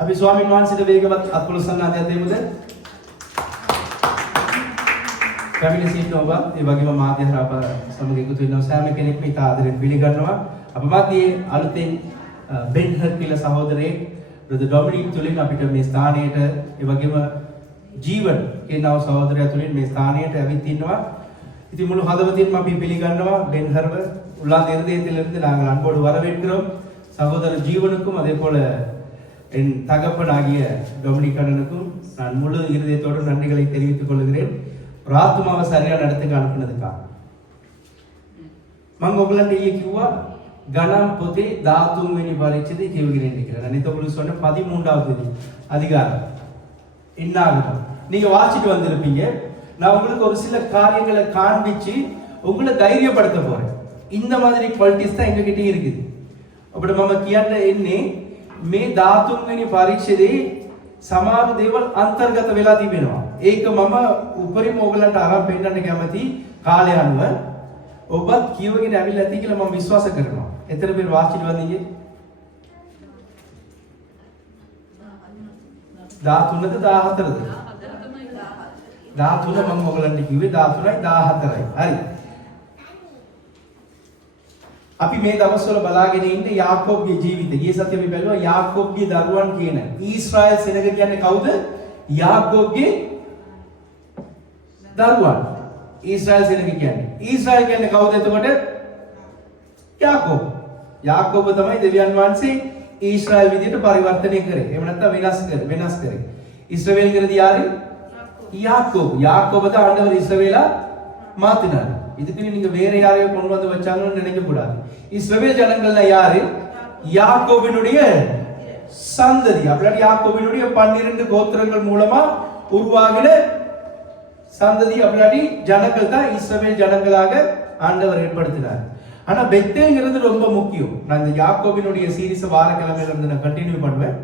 අපි ස්වාමීන් වහන්සේට වේගවත් අත්පොලසන්නාදයක් දෙමුද? කැමිලි සීනෝවා ඒ වගේම මාධ්‍ය හරහා සමග එකතු වෙනවා සෑම කෙනෙක්ම ඉතා ආදරෙන් පිළිගන්නවා. අප මැදයේ අලුතෙන් බෙන් හර් කියලා සහෝදරයෙක් බ්‍රදර් ඩොමිනික් තුලින් අපිට මේ ස්ථානයට ඒ වගේම ජීවන් කියනව සහෝදරයා තුලින් මේ ස්ථානයට ඇවිත් ඉන්නවා. ඉතින් මුළු හදවතින්ම අපි පිළිගන්නවා බෙன் ஹர்ව உள்ள இருதயத்திலிருந்து நாங்கள் அன்போடு வரவேற்கிறோம். சகோதரர் ஜீவனுக்கும் அதே போல என் தகப்பனாகிய டொமினிக் அண்ணனுக்கும் நான் முழு இருதயத்தோடு நன்றிகளை தெரிவித்துக் கொள்கிறேன். பிரார்த்தமாவை சரியான இடத்துக்கு அனுப்பினதுக்காக. මම ඔයගලන්ට ඊයේ කිව්වා ගණන් පොතේ 13 වෙනි පරීක්ෂණය කියවගෙන ඉන්න කියලා. நான் உங்களுக்கு சொன்ன 13வது அதிகாரம் என்னாகும் நீங்க வாசிட்டு வந்திருப்பீங்க. நான் உங்களுக்கு ஒரு சில காரியங்களை காண்பிச்சு உங்களை தைரியப்படுத்த போறேன். இந்த மாதிரி குவாலிட்டிஸ் தான் எங்க கிட்ட இருக்குது. අපිට මම කියන්න එන්නේ මේ 13 වෙනි පරීක්ෂණයේ සමහර දේවල් අන්තර්ගත වෙලා තිබෙනවා. ඒක මම උපරිම ඔයගලන්ට අරන් පෙන්නන්න කැමති කාලය අනුව ඔබත් කියවගෙන ඇවිල්ලා ඇති කියලා මම විශ්වාස කරනවා. එතන මේ වාචිත වන්දියේ 13ද 14ද 13 මම ඔයගලන්ට කිව්වේ 13යි 14යි. හරි. අපි මේ දවස්වල බලාගෙන ඉන්නේ යාකෝබ්ගේ ජීවිතය. ඊයේ සතියේ අපි බැලුවා යාකෝබ්ගේ දරුවන් කියන ඊශ්‍රායල් සෙනග කියන්නේ කවුද? යාකෝබ්ගේ දරුවන්. ඊශ්‍රායල් සෙනග කියන්නේ. ඊශ්‍රායල් කියන්නේ කවුද එතකොට? යාකෝබ්. යාකෝබ තමයි දෙවියන් වහන්සේ ඊශ්‍රායල් විදියට පරිවර්තනය කරේ. එහෙම නැත්නම් වෙනස් කරේ. இஸ்ரவேல் ங்கிறது யாரு? யாக்கோப். யாக்கோப தான் ஆண்டவர் இஸ்ரவேலா மாத்தினார். இதுக்கு நீங்க வேற யாரையோ கொண்டு வந்து வச்சாங்கன்னு நினைக்க கூடாது. இஸ்ரவேல் ஜனங்கள்ல யாரு? யாக்கோபினுடைய சந்ததி. அப்படியே யாக்கோபினுடைய 12 கோத்திரங்கள் மூலமா உருவாகின சந்ததி. அப்படியே ஜனங்கள் தான் இஸ்ரவேல் ஜனங்களாக ஆண்டவர் ஏற்படுத்தினார். ஆனா பெத்தேல்ங்கிறது ரொம்ப முக்கியம். நான் இந்த யாக்கோபினுடைய சீரிஸ் வாரக்கிழமையில இருந்து நான் கண்டினியூ பண்ணுவேன்.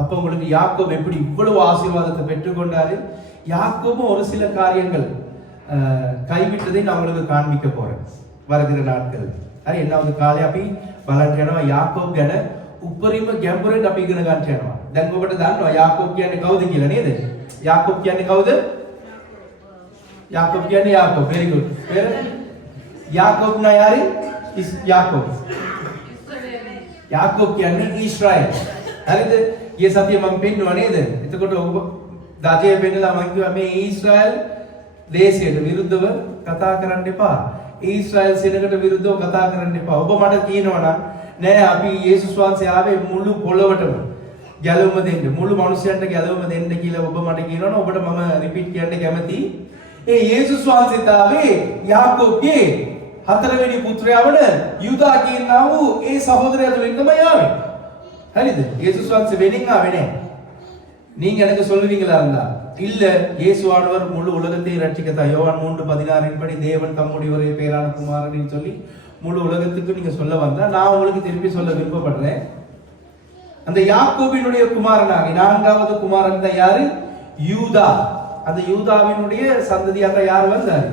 அப்ப உங்களுக்கு யாக்கோப் எப்படி இவ்வளவு ஆசீர்வாதத்தை பெற்றுக்கொண்டாரு, யாக்கோபும் ஒரு சில காரியங்கள் கைவிட்டதை நான் உங்களுக்கு காண்பிக்க போறேன் வருகிற நாட்கள். හරි එන්නවද කාලේ අපි බලන්න යනවා යාකෝබ් ගැන උපරිම ගැඹුරෙන් අපි ඉගෙන ගන්න යනවා. දැන් ඔබට දන්නවා යාකෝබ් කියන්නේ කවුද කියලා නේද? යාකෝබ් කියන්නේ කවුද? යාකෝබ් කියන්නේ යාකෝබ්. very good. வேற යාකෝබ් නා யாரு? යාකෝබ්. යාකෝබ් කියන්නේ ඊශ්‍රායල්. හරිද? ඊයේ සතියේ මම පෙන්නුවා නේද? එතකොට ඔබ දජේ පෙන්නලා මම කිව්වා මේ ඊශ්‍රායල් දේශයට විරුද්ධව කතා කරන්න එපා. ඊශ්‍රායල් සෙනගට විරුද්ධව කතා කරන්න එපා. ඔබ මට කියනවා නම් නෑ අපි යේසුස් වහන්සේ ආවේ මුළු පොළවටම ගැලවුම දෙන්න, මුළු මිනිස්යන්ට ගැලවුම දෙන්න කියලා ඔබ මට කියනවනේ ඔබට මම රිපීට් කියන්න කැමතියි. ඒ යේසුස් වහන්සේත් ආවේ යාකෝබ්ගේ 4 වෙනි පුත්‍රයා වන යුදා කියනා වූ ඒ සහෝදරයා තුලින් තමයි ආවේ. හරිද? යේසුස් වහන්සේ වෙනින් ආවේ නෑ. நீங்க எனக்கு சொல்லுவீங்களா இருந்தா இல்ல இயேசுவானவர் முழு உலகத்தையும் ரட்சிக்கத்தான். யோவான் 3:16 படி தேவன் தம்முடைய ஒரே பேரான குமாரன் சொல்லி முழு உலகத்துக்கு நீங்க சொல்ல வந்தா நான் உங்களுக்கு திருப்பி சொல்ல விருப்பப்படுறேன். அந்த யாக்கோபினுடைய குமாரனாக 4வது குமாரன் தான் யாரு? யூதா. அந்த யூதாவினுடைய சந்ததியா தான் யார் வந்தாரு?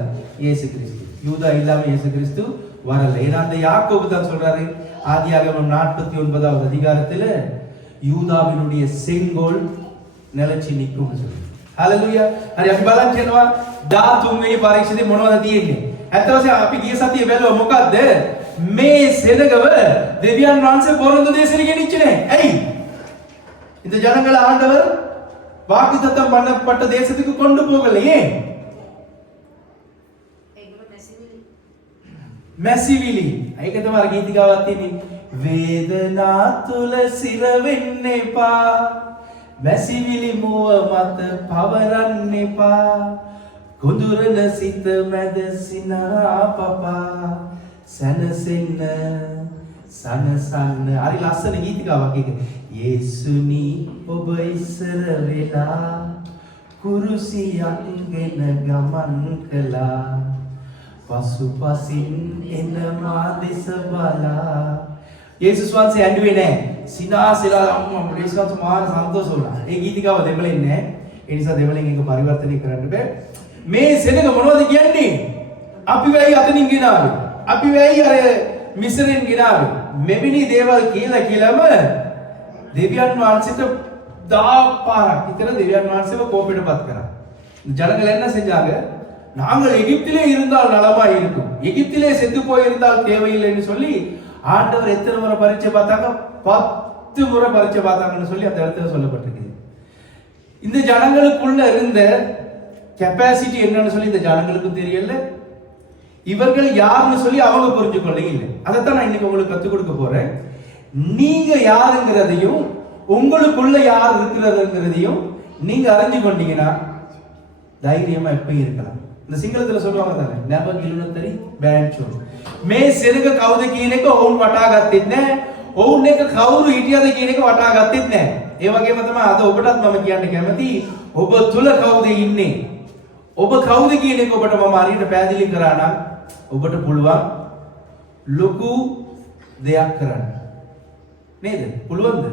இயேசு கிறிஸ்து. யூதா இல்லாம இயேசு கிறிஸ்து வரல. ஏன்னா அந்த யாக்கோபு தான் சொல்றாரு ஆதியாகமம் 49வது அதிகாரத்துல யூதாவினுடைய செங்கோல் நிலைச்சி நிற்கும் சொல்லி. හලෙලුයා. හරි අපි බලන්න යනවා 13 වෙනි පරීක්ෂණේ මොනවද තියෙන්නේ? ඇත්තටම අපි ගිය සතියේ බැලුවා මොකද්ද? මේ සෙනගව දෙවියන් වහන්සේ පොරොන්දු දේශෙට ගෙනිච්චේ නැහැ. ඇයි? இந்த ஜனங்கள ஆண்டவர் வாக்குத்தத்தம் பண்ணப்பட்ட தேசத்துக்கு கொண்டு போகலையே. මැසිවිලි. ඒක තමයි අර ගීතිකාවක් තියෙන්නේ. වේදනා තුල සිර වෙන්න එපා. මැසිවිලි මුව මත පවරන්න එපා. ගොදුරන සිත මැද සිනා පපා. සනසෙන්න සනසන්න. හරි ලස්සන ගීතිකාවක් ඒක. යේසුනි ඔබ ඉස්සර වෙලා කුරුසියන්ගෙන ගමන් කළා. පසුපසින් එන මා දෙස බලා. යේසුස් වහන්සේ ඇඬුවේ නැහැ. සිනාසෙලා අම්මා ප්‍රේස්කත් මාර සන්තෝෂ වුණා. ඒ ගීතිකාව දෙමළෙන් නැහැ. ඒ නිසා දෙමළෙන් එක පරිවර්තනය කරන්න බෑ. මේ සෙනග මොනවද කියන්නේ? අපි වෙයි අතනින් ගෙනාවේ. අපි වෙයි අර මිස්රෙන් ගෙනාවේ. මෙවැනි දේවල් කියලාම දෙවියන් වහන්සේට தாப்பாரா இத்தனை தேவியான் வான்சேவ கோப்பிட பார்த்துக்கிறான். ஜனங்கள் என்ன செஞ்சாங்க? நாங்கள் எகிப்திலே இருந்தால் நலமா இருக்கும், எகிப்திலே செத்து போயிருந்தால் தேவையில்லைன்னு சொல்லி ஆண்டவர் எத்தனை முறை பரீட்சை பார்த்தாங்க? 10 முறை பரீட்சை பார்த்தாங்கன்னு சொல்லி அந்த இடத்துல சொல்லப்பட்டிருக்கு. இந்த ஜனங்களுக்குள்ள இருந்த கெப்பாசிட்டி என்னன்னு சொல்லி இந்த ஜனங்களுக்கும் தெரியல, இவர்கள் யாருன்னு சொல்லி அவங்க புரிஞ்சுக்கொள்ள இல்லை. அதைத்தான் நான் இன்னைக்கு உங்களுக்கு கத்துக் கொடுக்க போறேன். நீங்க யாருங்கிறதையும் உங்களுக்குள்ள யார் இருக்கிறதுங்கிறதையும் நீங்க அறிஞ்சு கொண்டீங்கன்னா தைரியமா எப்பயும் இருக்கலாம். இந்த சிங்களத்துல சொல்லுவாங்க தானே, never gilunathari band show මේ සෙනග කවුද කියන එක ඔවුන් වටා ගත්තෙත් නැහැ, ඔවුන් එක කවුරු හිටියද කියන එක වටා ගත්තෙත් නැහැ. ඒ වගේම තමයි අද ඔබටත් මම කියන්න කැමති, ඔබ තුල කවුද ඉන්නේ, ඔබ කවුද කියන එක ඔබට මම හරියට පැහැදිලි කරා නම් ඔබට පුළුවන් ලොකු දෙයක් කරන්න. නේද? පුළුවන්ද?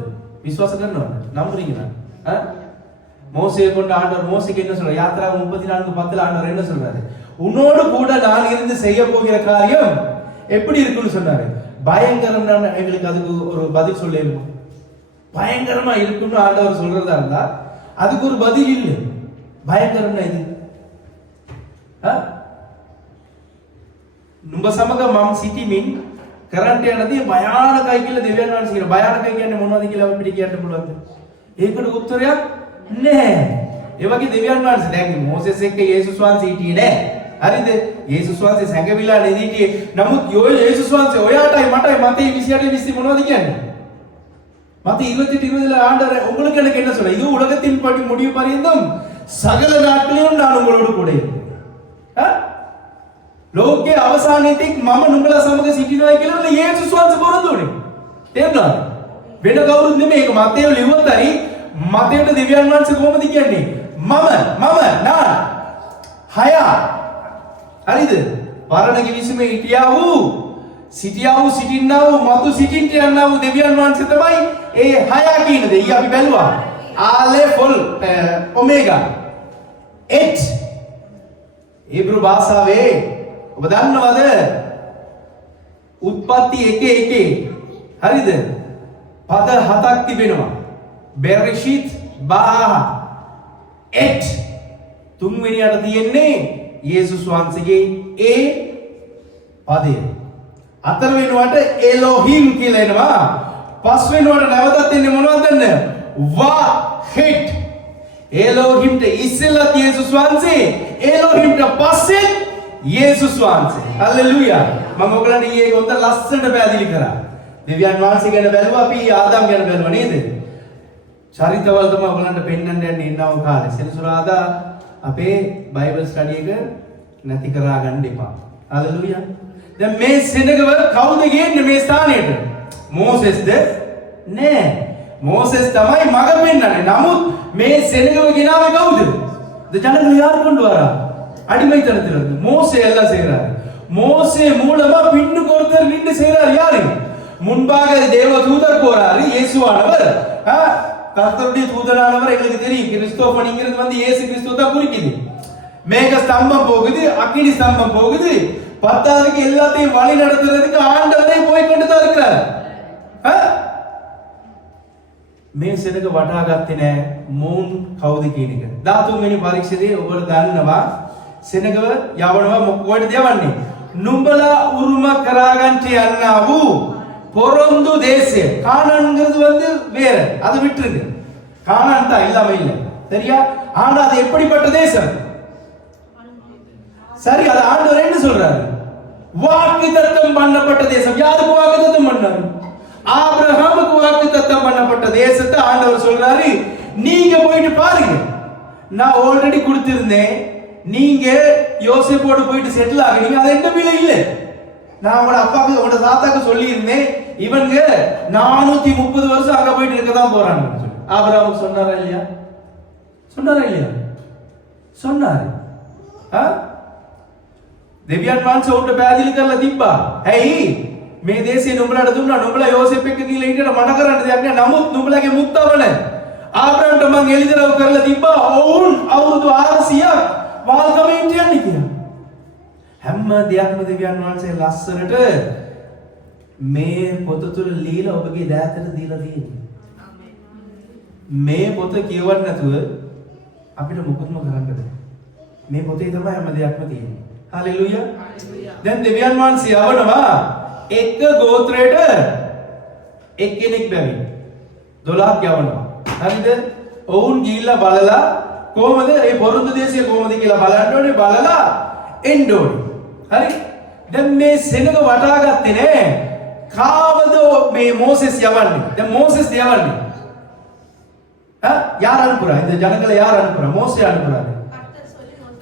විශ්වාස කරනවද? நம்புறீங்களா? மோசே கொண்டு ஆண்டவர் மோசேக்கு என்ன சொல்றாரு? யாத்திராகமம் 34:10 ஆண்டவர் என்ன சொல்றாரு? உன்னோடு கூட நான் இருந்து செய்ய போகிற காரியம் எப்படி இருக்குன்னு சொன்னாரு. பயங்கரம். எங்களுக்கு அதுக்கு ஒரு பதில் சொல்லணும். பயங்கரமா இருக்குன்னு ஆண்டவர் சொல்றதா இருந்தா அதுக்கு ஒரு பதில் இல்லை. பயங்கரம்னா இது නුඹ සමග මම සිටිමින් කරන්ට යනදී භයානකයි කියලා දෙවියන් වහන්සේ කියන භයානකයි කියන්නේ මොනවද කියලා අපිට කියන්න පුළුවන්ද? ඒකට උත්තරයක් නැහැ. ඒ වගේ දෙවියන් වහන්සේ දැන් මෝසෙස් එක්ක යේසුස් වහන්සේ හිටියේ නැහැ. හරිද? යේසුස් වහන්සේ සැඟවිලා නෙදීටියේ. නමුත් යේසුස් වහන්සේ ඔයාටයි මටයි මතේ 28:20 මොනවද කියන්නේ? மத்தேயு 28:20 ஆண்டவர் உங்களுக்கு எனக்கு என்ன சொல்றார்? இது உலகத்தின் முடிவு பரியந்தம் சகல நாட்களிலும் நான் உங்களோடு கூட இருப்பேன். ලෝකයේ අවසානයේදී මම නුඹලා සමග සිටිනවා කියලා යේසුස් වහන්සේ පොරොන්දුනේ. තේරුණාද? වෙන කවුරුත් නෙමෙයි. ඒක මතේයු ලිව්වත් හරි මතේට දෙවියන් වහන්සේ කොහොමද කියන්නේ? මම නා හය. හරිද? පරණ කිවිසුමේ හිටියා වූ සිටින්නා වූ මතු සිටින්ට යන්නා වූ දෙවියන් වහන්සේ තමයි ඒ හය කියන දේ. ඊ අපි බැලුවා. ආලෙෆොල් ඔමේගා 8 හීබ්‍රු භාෂාවේ ඔබ දන්නවද? උත්පත්ති 1:1 හරිද? පද 7ක් තිබෙනවා. බෙරෂිත් බාහ 8 තුන්වෙනියට තියෙන්නේ යේසුස් වහන්සේගේ ඒ පදය. හතර වෙනුවට එලෝහිම් කියලා එනවා. පස් වෙනුවට නැවතත් එන්නේ මොනවද දන්න? වාහිඩ්. එලෝහිම්ට ඉස්සෙල්ලා යේසුස් වහන්සේ, එලෝහිම්ට පස්සේ යේසුස් වහන්සේ. හල්ලෙලූයා. මම ඔයගලන්ට ඊයේ හොඳ ලස්සනට පැහැදිලි කරා. දෙවියන් වහන්සේ ගැන බැලුවා, අපි ආදාම් ගැන බැලුවා නේද? චරිතවල තමයි ඔයගලන්ට පෙන්වන්න යන්නේ ඉන්නව කාලේ. සෙනසුරාදා අපේ බයිබල් ස්ටඩි එක නැති කරා ගන්න එපා. හල්ලෙලූයා. දැන් මේ සෙනගව කවුද ගියන්නේ මේ ස්ථානෙට? මෝසෙස්ද? නෑ. மோசேஸ் තමයි මග පෙන්නන්නේ. නමුත් මේ සෙනගව ගෙනාවේ කවුද? ஜனங்களை யார் கொண்டு வரா? அடிமைத்தனத்திலிருந்து மோசே எல்லாம் செய்றாரு. மோசே மூலமா பின்னுக்கு ஒருத்தர் நின்று செய்றார். யாரு? முன்பாக தேவ தூதர் போறாரு. இயேசுவானவர் கர்த்தருடைய தூதரானவர் எங்களுக்கு தெரியும். கிறிஸ்தோபனிங்கிறது வந்து இயேசு கிறிஸ்துவ தான் குறிக்குது. மேக ஸ்தம்பம் போகுது, அக்கினி ஸ்தம்பம் போகுது. பத்தாவதுக்கு எல்லாத்தையும் வழி நடத்துறதுக்கு ஆண்டவரே போய் கொண்டு தான் இருக்கிறார். මේ සෙනග වටා ගත්තේ නෑ මොවුන් කවුද කියන එක. 13 වෙනි පරීක්ෂණයේ ඔබට දන්නවා සෙනගව යවනවා මොකටද යවන්නේ? නුඹලා උරුම කරාගන්ට යන්නා වූ பொறந்து தேசம். கானான்ங்கிறது வந்து வேற, அது விட்டுருங்க. கானான் தான் இல்லாம இல்ல, சரியா? ஆனா அது எப்படிப்பட்ட தேசம்? சரி, அது ஆண்டவர் என்ன சொல்றாரு? வாக்குத்தத்தம் பண்ணப்பட்ட தேசம். யாருக்கு வாக்குத்தத்தம் பண்ணாரு? ஆபிரகாமுக்கு வாக்குத்தத்தம் பண்ணப்பட்ட தேசத்தை ஆண்டவர் சொல்றாரு, நீங்க போயிட்டு பாருங்க. நான் ஆல்ரெடி கொடுத்திருந்தேன், நீங்க யோசேப்போடு போயிட்டு செட்டில் ஆகுறீங்க. அது எந்த பிள்ளை இல்ல. நான் உங்களோட அப்பாவுக்கு உங்களோட தாத்தாக்கு சொல்லி இருந்தேன், இவங்க 430 வருஷம் அங்க போயிட்டு இருக்க தான் போறாங்க. ஆபிரகாமுக்கு சொன்னாரா இல்லையா? சொன்னாரா இல்லையா? சொன்னாரு. දෙවියන් වහන්සේ උන්ට පැහැදිලි කරලා තිබ්බා. ඇයි මේ දේශේ නුඹලාට දුන්නා, නුඹලා යෝසෙප් එක්ක ගිහලා ඉන්නට මන කරන්න දෙයක් නෑ. නමුත් නුඹලාගේ මුත්තවන ආබ්‍රහම්ට මං එළිදරව් කරලා තිබ්බා. ඔවුන් අවුරුදු 400ක් වාල්කමෙන්ට යන්නේ කියලා. හැම දෙයක්ම දෙවියන් වහන්සේ ලස්සනට මේ පොත තුල লীලා ඔබගේ දෑතට දීලා තියෙනවා. මේ පොත කියවන්න නැතුව අපිට මොකක්ම කරන්න බෑ. මේ පොතේ තමයි හැම දෙයක්ම තියෙන්නේ. හalleluya. දැන් දෙවියන් වහන්සේ යවනවා එක ගෝත්‍රයට එක්කෙනෙක් බැවින් 12ක් යවනවා. හරිද? ඔවුන් ගිහිල්ලා බලලා කොහමද මේ පොරොන්දු දේශය කොහමද කියලා බලන්න ඕනේ, බලලා එන්න ඕනේ. හරි? දැන් මේ සෙනග වටා ගත්තේ නෑ. කාවද මේ மோசேஸ் යවන්නේ? දැන් மோசேஸ் යවන්නේ. யார் அனுப்புறா? இந்த ஜனங்களை யார் அனுப்புறா? மோசே அனுப்புறாரு.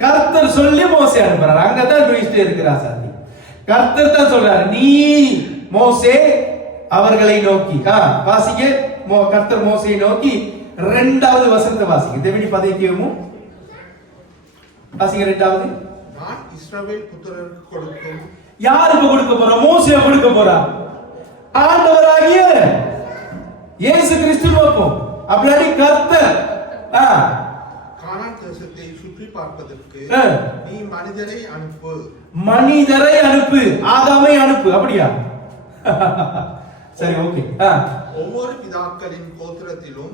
கர்த்தர் சொல்லி மோசே அனுப்புறாரு. அங்கதான் ட்விஸ்ட் இருக்கிறா சாந்தி. கர்த்தர் தான் சொல்றாரு, நீ மோசே அவர்களை நோக்கி வாசிங்க. கர்த்தர் மோசேயை நோக்கி இரண்டாவது வசனத்தை வாசிங்க. தேவனி பதைக்கியமு வாசிங்க. இரண்டாவது, நான் இஸ்ரவேல் புத்திரருக்கு கொடுக்கும். யாருக்கு கொடுக்க போறா? மோசே கொடுக்க போறா. ஆண்டவராகிய இயேசு கிறிஸ்துவுக்கும் அப்படி கர்த்தர் கானான் தேசத்தை சுற்றி பார்ப்பதற்கு நீ மனிதரை அனுப்பு. மனிதரை அனுப்பு, ஆதாமை அனுப்பு. அப்படியா? சரி, ஓகே. ஒவ்வொரு பிதாக்களின் கோத்திரத்திலும்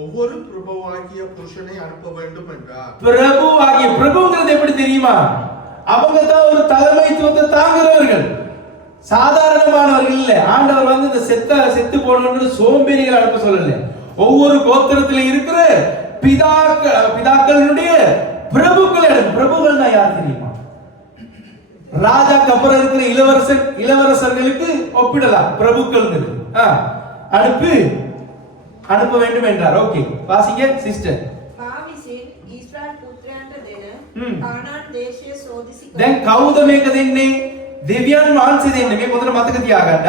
ஒவ்வொரு பிரபுவாகிய புருஷனை அனுப்ப வேண்டும் என்றார். பிரபுவாகிய, பிரபுங்கிறது எப்படி தெரியுமா? அவங்க தான் ஒரு தலைமைத்துவத்தை தாங்குறவர்கள், சாதாரணமானவர்கள் இல்ல. ஆண்டவர் வந்து இந்த செத்து போனவங்க சோம்பேறிகள் அனுப்ப சொல்லல. ஒவ்வொரு கோத்திரத்தில் இருக்கிற பிதாக்களுடைய பிரபுக்கள். பிரபுகள் தான் யார் தெரியுமா? ராஜாக்கு அப்புறம் இருக்கிற இளவரசர்களுக்கு ஒப்பிடலாம் பிரபுக்கள். அனுப்ப வேண்டும் என்றார். ஓகே, வாசிங்க சிஸ்டர். දැන් කවුද මේක දෙන්නේ? දෙවියන් වහන්සේ දෙන්නේ. මේ පොතේ මතක තියාගන්න.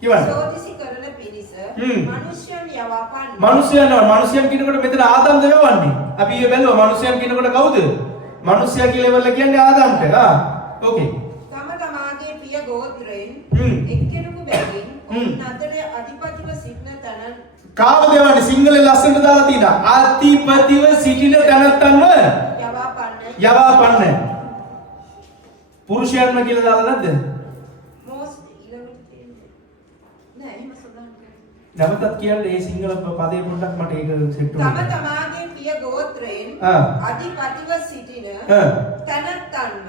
කියවන්න. සෝදිසි කරන පිණිස මනුෂ්‍යයන් යවපන්න. මනුෂ්‍යයන් කියනකොට මෙතන ආදම්ද යවන්නේ. අපි ඊයේ බැලුවා මනුෂ්‍යයන් කියනකොට කවුද? මනුෂ්‍යයා කියලා ඉවරලා කියන්නේ ආදම්ට. ඕකේ. තම තමාගේ පිය ගෝත්‍රයෙන් එක්කෙනෙකු බැගින් ඔවුන් අතර අධිපතිව සිටින තැන. කාවද යවන්නේ? සිංහලෙන් ලස්සනට දාලා තියෙනවා. අධිපතිව සිටින තැනත්තන්ව යවපන්න. පුරුෂයන්ම කියලා දාලා නැද්ද? මෝස් ඊළඟට නෑ එහෙම සඳහන් කරන්නේ. නැවතත් කියන්නේ මේ සිංහල පදේ පොඩ්ඩක් මට ඒක සෙට් වෙන්න. තම තමාගේ පිය ගෝත්‍රයෙන් අධිපතිව සිටින තැනත්තන්ව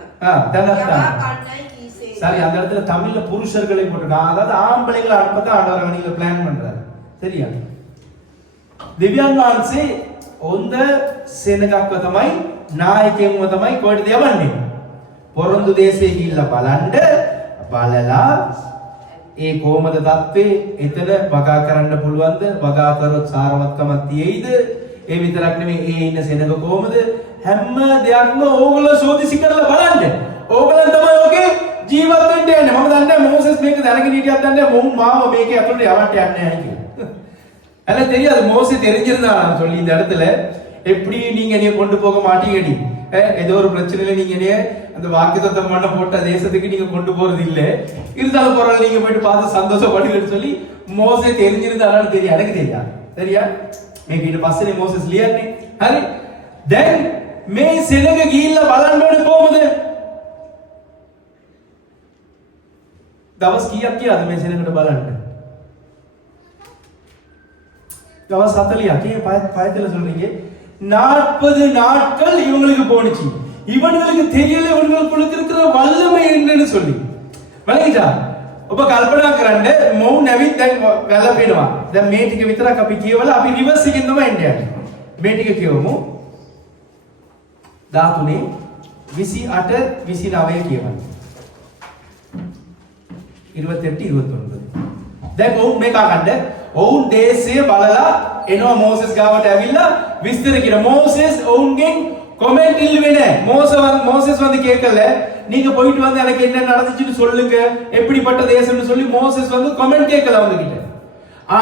යවපන්නයි කීසේ. சரி, அந்த இடத்துல தமிழ்ல புருஷர்களை போட்டுருக்காங்க. அதாவது ஆம்பளைங்களை அனுப்பதான் ஆண்டவர் அவனில பிளான் பண்றாரு. சரியா? දෙවියන් වහන්සේ හොඳ සෙනගක්ව තමයි, නායකයෙක්ව තමයි කොහෙද යවන්නේ? පොරොන්දු දේශේ ගිහිල්ලා බලලා ඒ කොහමද தත්ත්වේ, එතන වගා කරන්න පුළුවන්ද, වගා කරොත් සාරවත්කමක් තියෙයිද, ඒ විතරක් නෙමෙයි ඒ ඉන්න සෙනග කොහමද, හැම දෙයක්ම ඕගොල්ලෝ සෝදිසි කරලා බලන්න. ඕගොල්ලන් තමයි ඔගේ ජීවත් වෙන්න යන්නේ. මම දන්නේ මෝසස් මේක දැනගෙන හිටියක් දන්නේ මොහු මාව මේකේ අතුලට යවන්න යන්නේ නැහැ කියලා. அல்ல தெரியாது. மோசே தெரிஞ்சிருந்தா நான் சொல்லி இந்த இடத்துல எப்படி நீங்க என்னைய கொண்டு போக மாட்டீங்கடி, ஏதோ ஒரு பிரச்சனையில நீங்க என்னைய அந்த வாக்குத்தத்தம் பண்ண போட்ட தேசத்துக்கு நீங்க கொண்டு போறது இல்ல, இருந்தாலும் பரவாயில்ல நீங்க போயிட்டு பார்த்து சந்தோஷப்படுங்கன்னு சொல்லி மோசே தெரிஞ்சிருந்தாலும் தெரியும். எனக்கு தெரியாது. சரியா? මේක ඊට පස්සේ මෝසස් ලියන්නේ. හරි? දැන් මේ සෙනග ගිහිල්ලා බලන්න ඕනේ කොහමද? දවස් කීයක් කියලාද මේ සෙනගට බලන්න? दवस 40 பாயத்துல சொல்றீங்க. 40 நாட்கள் இவங்களுக்கு போனுச்சு. இவங்களுக்கு தெரியல இவங்களுக்கு இருக்கிற வல்லமை என்னன்னு சொல்லி. වලයිජා ඔබ කල්පනා කරන්න මොව් නැවිත් දැන් වැළපෙනවා. දැන් මේ ටික විතරක් අපි කියවලා අපි රිවර්ස් එකෙන් තමයි එන්නේ. මේ ටික කියවමු. 13 28 29 කියවන්න. 28 29. දැන් ඔව් මේක අහන්න. ඔවුන් දේශය බලලා එනවා මෝසස් ගාවට ඇවිල්ලා විස්තර කියන. மோசேஸ் ඔවුන්ගෙන් கமெண்ட் இல்லவே නැහැ. மோசஸ் வந்து கேட்கல, நீங்க போயிட்டு வந்து எனக்கு என்ன நடந்துச்சுன்னு சொல்லுங்க, எப்படிப்பட்ட தேசம்னு சொல்லி மோசஸ் வந்து கமெண்ட் கேட்கல அவங்க கிட்ட.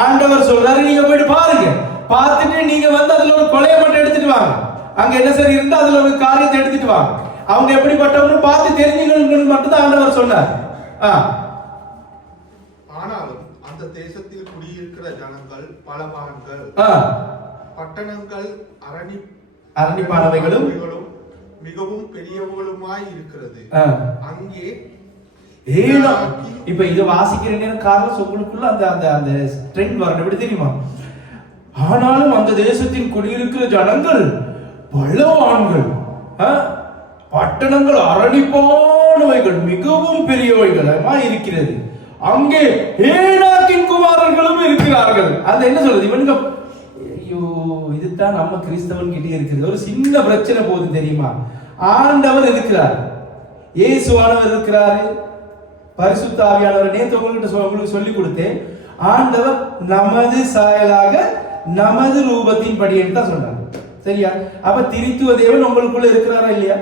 ஆண்டவர் சொல்றாரு நீங்க போயிட்டு பாருங்க, பார்த்துட்டு நீங்க வந்து அதுல ஒரு கொலையை மட்டும் எடுத்துட்டு வாங்க, அங்க என்ன சரி இருந்தா அதுல ஒரு காரியத்தை எடுத்துட்டு வாங்க, அவங்க எப்படிப்பட்டவங்க பார்த்து தெரிஞ்சுக்கணும்னு மட்டும் தான் ஆண்டவர் சொன்னார். ஆனாலும் அந்த தேசத்தில் குடியிருக்கிற ஜனங்கள் பலவான்கள், பட்டணங்கள் அரணிப்பானவைகளும் மிகவும் பெரியவர்களுமாய் இருக்கிறது. அங்கே இப்ப இதை வாசிக்கிற நேரம் காரணம் உங்களுக்குள்ள அந்த அந்த அந்த ட்ரெண்ட் வரணும். எப்படி தெரியுமா? ஆனாலும் அந்த தேசத்தின் குடியிருக்கிற ஜனங்கள் பலவான்கள், பட்டணங்கள் அரணிப்பானவைகள், மிகவும் பெரியவைகளா இருக்கிறது. அங்கே ஏனாக்கின் குமாரர்களும் இருக்கிறார்கள். அந்த என்ன சொல்றது? இவனுங்க ஐயோ, இதுதான் நம்ம கிறிஸ்தவன் கிட்டே இருக்கிறது. ஒரு சின்ன பிரச்சனை போதும் தெரியுமா? ஆண்டவர் இருக்கிறார், இயேசுவானவர் இருக்கிறாரு, பரிசுத்த ஆவியானவர். நேற்று உங்களுக்கு சொல்லிக் கொடுத்தேன். ஆண்டவர் நமது சாயலாக நமது ரூபத்தின் படி தான் சொல்றாங்க. சரியா? அப்ப திரித்துவ தேவன் உங்களுக்குள்ள இருக்கிறாரா இல்லையா?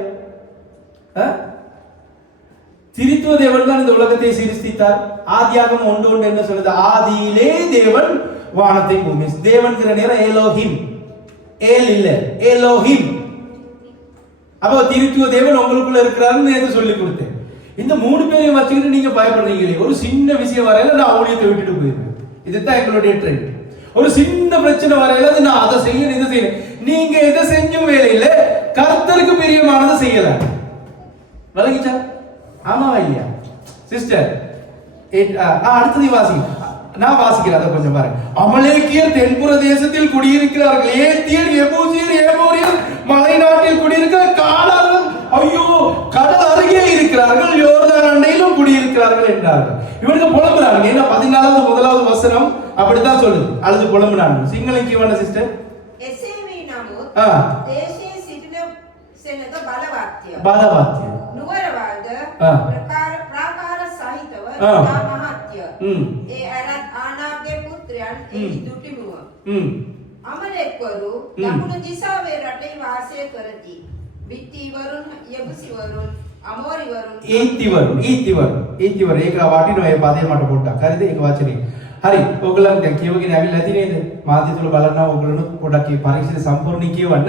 திரித்துவ தேவன் தான் இந்த உலகத்தை சிருஷ்டித்தார். ஆதியாகமம் 1:1 என்ன சொல்லுது? ஆதியிலே தேவன் வானத்தை பூமி. தேவன்கிற நேரம் எலோஹிம், ஏல் இல்ல, எலோஹிம். அப்போ திரித்துவ தேவன் உங்களுக்குள்ள இருக்கிறாருன்னு நேற்று சொல்லி கொடுத்தேன். இந்த 3 பேரையும் வச்சுக்கிட்டு நீங்க பயப்படுறீங்களே, ஒரு சின்ன விஷயம் வரையில நான் ஊழியத்தை விட்டுட்டு போயிருவேன். இதுதான் எங்களுடைய ட்ரெண்ட். ஒரு சின்ன பிரச்சனை வரையில நான் அதை செய்யணும், இதை செய்யணும். நீங்க எதை செஞ்சும் வேலையில கர்த்தருக்கு பிரியமானதை செய்யல. விளங்கிச்சா? ஆமாவா இல்லையா சிஸ்டர்? அடுத்தது வாசி, நான் வாசிக்கிறேன், அதை கொஞ்சம் பாருங்க. அமலேக்கியர் தென்புற தேசத்தில் குடியிருக்கிறார்கள். ஏத்தியர், எபூசியர், ஏமோரியர் மலை நாட்டில் குடியிருக்கிற கானானியர் ஐயோ கடல் அருகே இருக்கிறார்கள், யோர்தான் அண்டையிலும் குடியிருக்கிறார்கள் என்றார்கள். இவனுக்கு புலம்புறாங்க. ஏன்னா 14வது வசனம் அப்படித்தான் சொல்லுது. அழுது புலம்புறாங்க. சிங்களம் வந்த சிஸ்டர் බලවාත්‍ය නුවරවාද ප්‍රාකාර සහිතව මහත්ය. ඒ අරත් ආනාගේ පුත්‍රයන් එහි දුටිමුව. අමලෙක්වරු දකුණු දිසාවේ රටේ වාසය කරති. විත්තිවරුන්, යබුසිවරුන්, අමෝරිවරුන්, ඊතිවරුන් ඒක වටිනවා. ඒ පදේ මට පොඩ්ඩක් හරිද? ඒක වචනේ හරි. ඔයගොල්ලන් දැන් කියවගෙන ඇවිල්ලා ඇති නේද? මාධ්‍ය තුල බලනවා. ඔයගොල්ලෝ පොඩ්ඩක් මේ පරීක්ෂණ සම්පූර්ණ කියවන්න.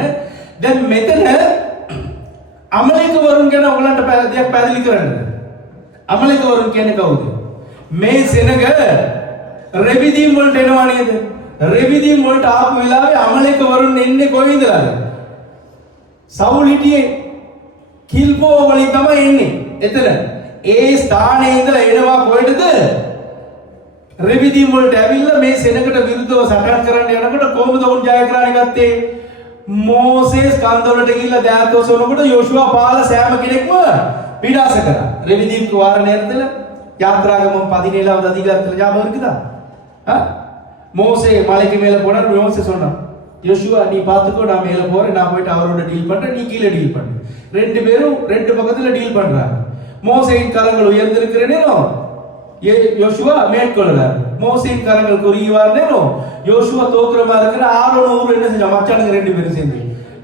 දැන් මෙතන අමලේකවරුන් ගැන ඔයගලන්ට දෙයක් පැහැදිලි කරන්න. අමලේකවරුන් කියන්නේ කවුද? මේ සෙනග රෙවිදීම් වලට එනවා නේද? රෙවිදීම් වලට ආපු වෙලාවේ අමලේකවරුන් එන්නේ කොහේඳලාද? සවුල් හිටියේ කිල්පෝ වලින් තමයි එන්නේ. එතන ඒ ස්ථානයේ ඉඳලා එනවා කොහෙටද? රෙවිදීම් වලට ඇවිල්ලා මේ සෙනගට විරුද්ධව සටන් කරන්න යනකොට කොහොමද උන් ජයග්‍රහණය ගත්තේ? මෝසෙස් කන්දවලට ගිහිල්ලා දෑතෝසනකොට යෝෂුවා පාල සෑම කෙනෙක්ම විනාශ කරා. ரெவிதீம் வார நேரத்துல யாத்ராகமம் 17வது அதிகாரத்துல ஞாபகம் இருக்குதா? மோசே மலைக்கு மேல போனார். மோசே சொன்னான், யோசுவா நீ பாத்துக்கோ, நான் மேல போறேன், நான் போயிட்டு அவரோட டீல் பண்றேன், நீ கீழே டீல் பண்ணு. ரெண்டு பேரும் ரெண்டு பக்கத்துல டீல் பண்றாங்க. மோசேயின் கரங்கள் உயர்ந்திருக்கிற நேரம் யோசுவா மேற்கொள்றார். மோசேயின் கரங்கள் குறுகிவார நேரம் யோசுவா தோக்குறமா இருக்கிற ஆரோன் என்ன செஞ்சா? மச்சானுங்க ரெண்டு பேரும் சேர்ந்து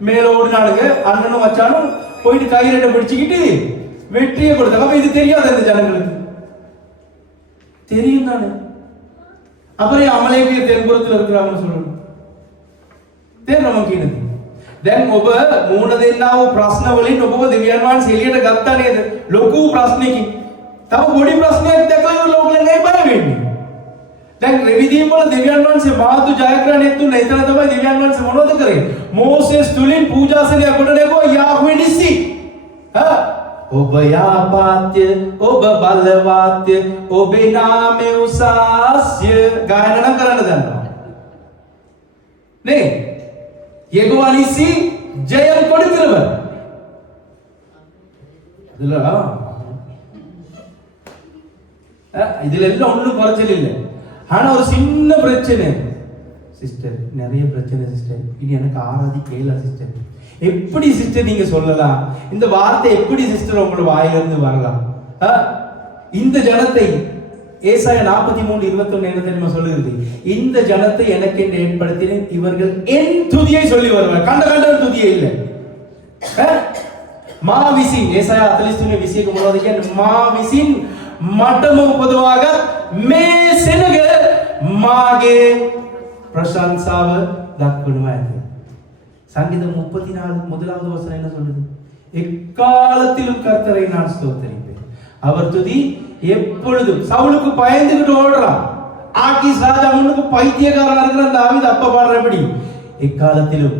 மேல ஓடினானுங்க. அண்ணனும் மச்சானும் போயிட்டு கையில பிடிச்சுக்கிட்டு வெற்றியை கொடுத்தாங்க. அப்ப இது தெரியாது அந்த ஜனங்களுக்கு? தெரியும் தானே. அப்புறம் அமலேக்கிய தென்புறத்தில் இருக்கிறாங்கன்னு சொல்லணும். තේරෙනවද? දැන් ඔබ මූණ දෙන්නා වූ ප්‍රශ්න වලින් ඔබව දෙවියන් වහන්සේ එළියට ගත්තා නේද? ලොකු ප්‍රශ්නකින්. තව පොඩි ප්‍රශ්නයක් දැකලා ලෝකෙන් නෑ බය වෙන්නේ. දැන් රෙවිදීම් වල දෙවියන් වහන්සේ මාතු ජයග්‍රහණයක් දුන්නා. එතන තමයි දෙවියන් වහන්සේ මොනවද කරේ? මෝසෙස් තුලින් පූජාසනය කොට නැගුවා යාහ්වේ නිසි. ඔබ යාපාත්‍ය, ඔබ බලවාත්‍ය, ඔබේ නාමය උසාස්ය ගායනා කරන්න දන්නවා නේ? யெகோவா நிசி ஜெயம் கொடுக்கிறவர். இதுல எல்லாம் ஒண்ணும் குறைச்சல் இல்லை. ஆனா ஒரு சின்ன பிரச்சனை சிஸ்டர், நிறைய பிரச்சனை சிஸ்டர். இனி எனக்கு ஆராதிக்கல சிஸ்டர். எப்படி சிஸ்டர் நீங்க சொல்லலாம்? இந்த வார்த்தை எப்படி சிஸ்டர் உங்களோட வாயிலிருந்து வரலாம்? இந்த ஜனத்தை ஏசாயா 43:21 என்ன தெரியுமா சொல்லுகிறது? இந்த ஜனத்தை எனக்கு என்று ஏற்படுத்தினேன், இவர்கள் என் துதியை சொல்லி வருவார். கண்ட துதியே இல்ல. மாவிசின் ஏசாயா 43 විසියක මොනවද කියන්නේ? මාවිසින් මටම උපදවාගත් මේ සෙනග මාගේ ප්‍රශංසාව දක්වනවා ඇත. சங்கீதம் 34 வசனம் என்ன சொல்லுது? எக்காலத்திலும் கர்த்தரை நான் ஸ்தோத்தரிப்பேன், அவர் துதி எப்பொழுதும். சவுலுக்கு பயந்துகிட்டு ஓடுறான். ஆக்கீஸ் ராஜா முன்னுக்கு பைத்தியக்காரனா இருக்கிற தாவீது அப்ப பாடுறபடி எக்காலத்திலும்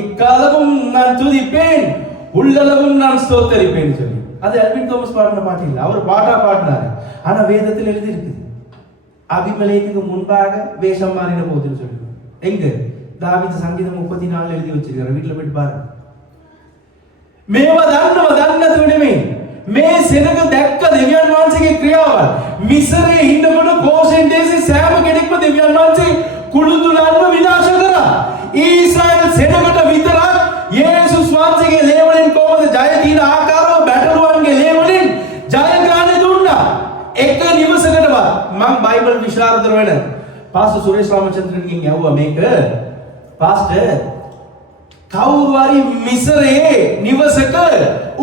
எக்காலமும் நான் துதிப்பேன், உள்ளளவும் நான் ஸ்தோத்தரிப்பேன்னு சொல்லி. அது அல்வின் தோமஸ் பாடின பாட்டு இல்லை, அவர் பாட்டா பாடினாரு. ஆனா வேதத்தில் எழுதி இருக்குது அபிமெலேக்குக்கு முன்பாக வேஷம் மாறின போதுன்னு சொல்லி. எங்க தாவீது சங்கீதம் 34 எழுதி வச்சிருக்காரு, வீட்டுல போயிட்டு பாருங்க. මේව දන්නවද නෙමෙයි. මේ සෙනඟ දැක්ක දෙවියන් වහන්සේගේ ක්‍රියාවල්. මිසරේ ඉන්නකොට ගෝෂෙන් දේශේ සෑම කෙනෙක්ම දෙවියන් වහන්සේ කුළුඳුලන්ව විනාශ කරා. ඊශ්‍රායල් සෙනඟට විතරක් යේසුස් වහන්සේගේ ලේවලින් කොහොමද ජය දින ආකාරව බැටළුවන්ගේ ලේවලින් ජයග්‍රහණය දුන්නා. එක නිවසකටවත් මම බයිබල් විශාරදර වෙන පාස්ටර් සුරේෂ් රාමචන්ද්‍රන්ගෙන් ඇහුවා මේක පාස්ටර් කවුරු හරි මිසරේ නිවසක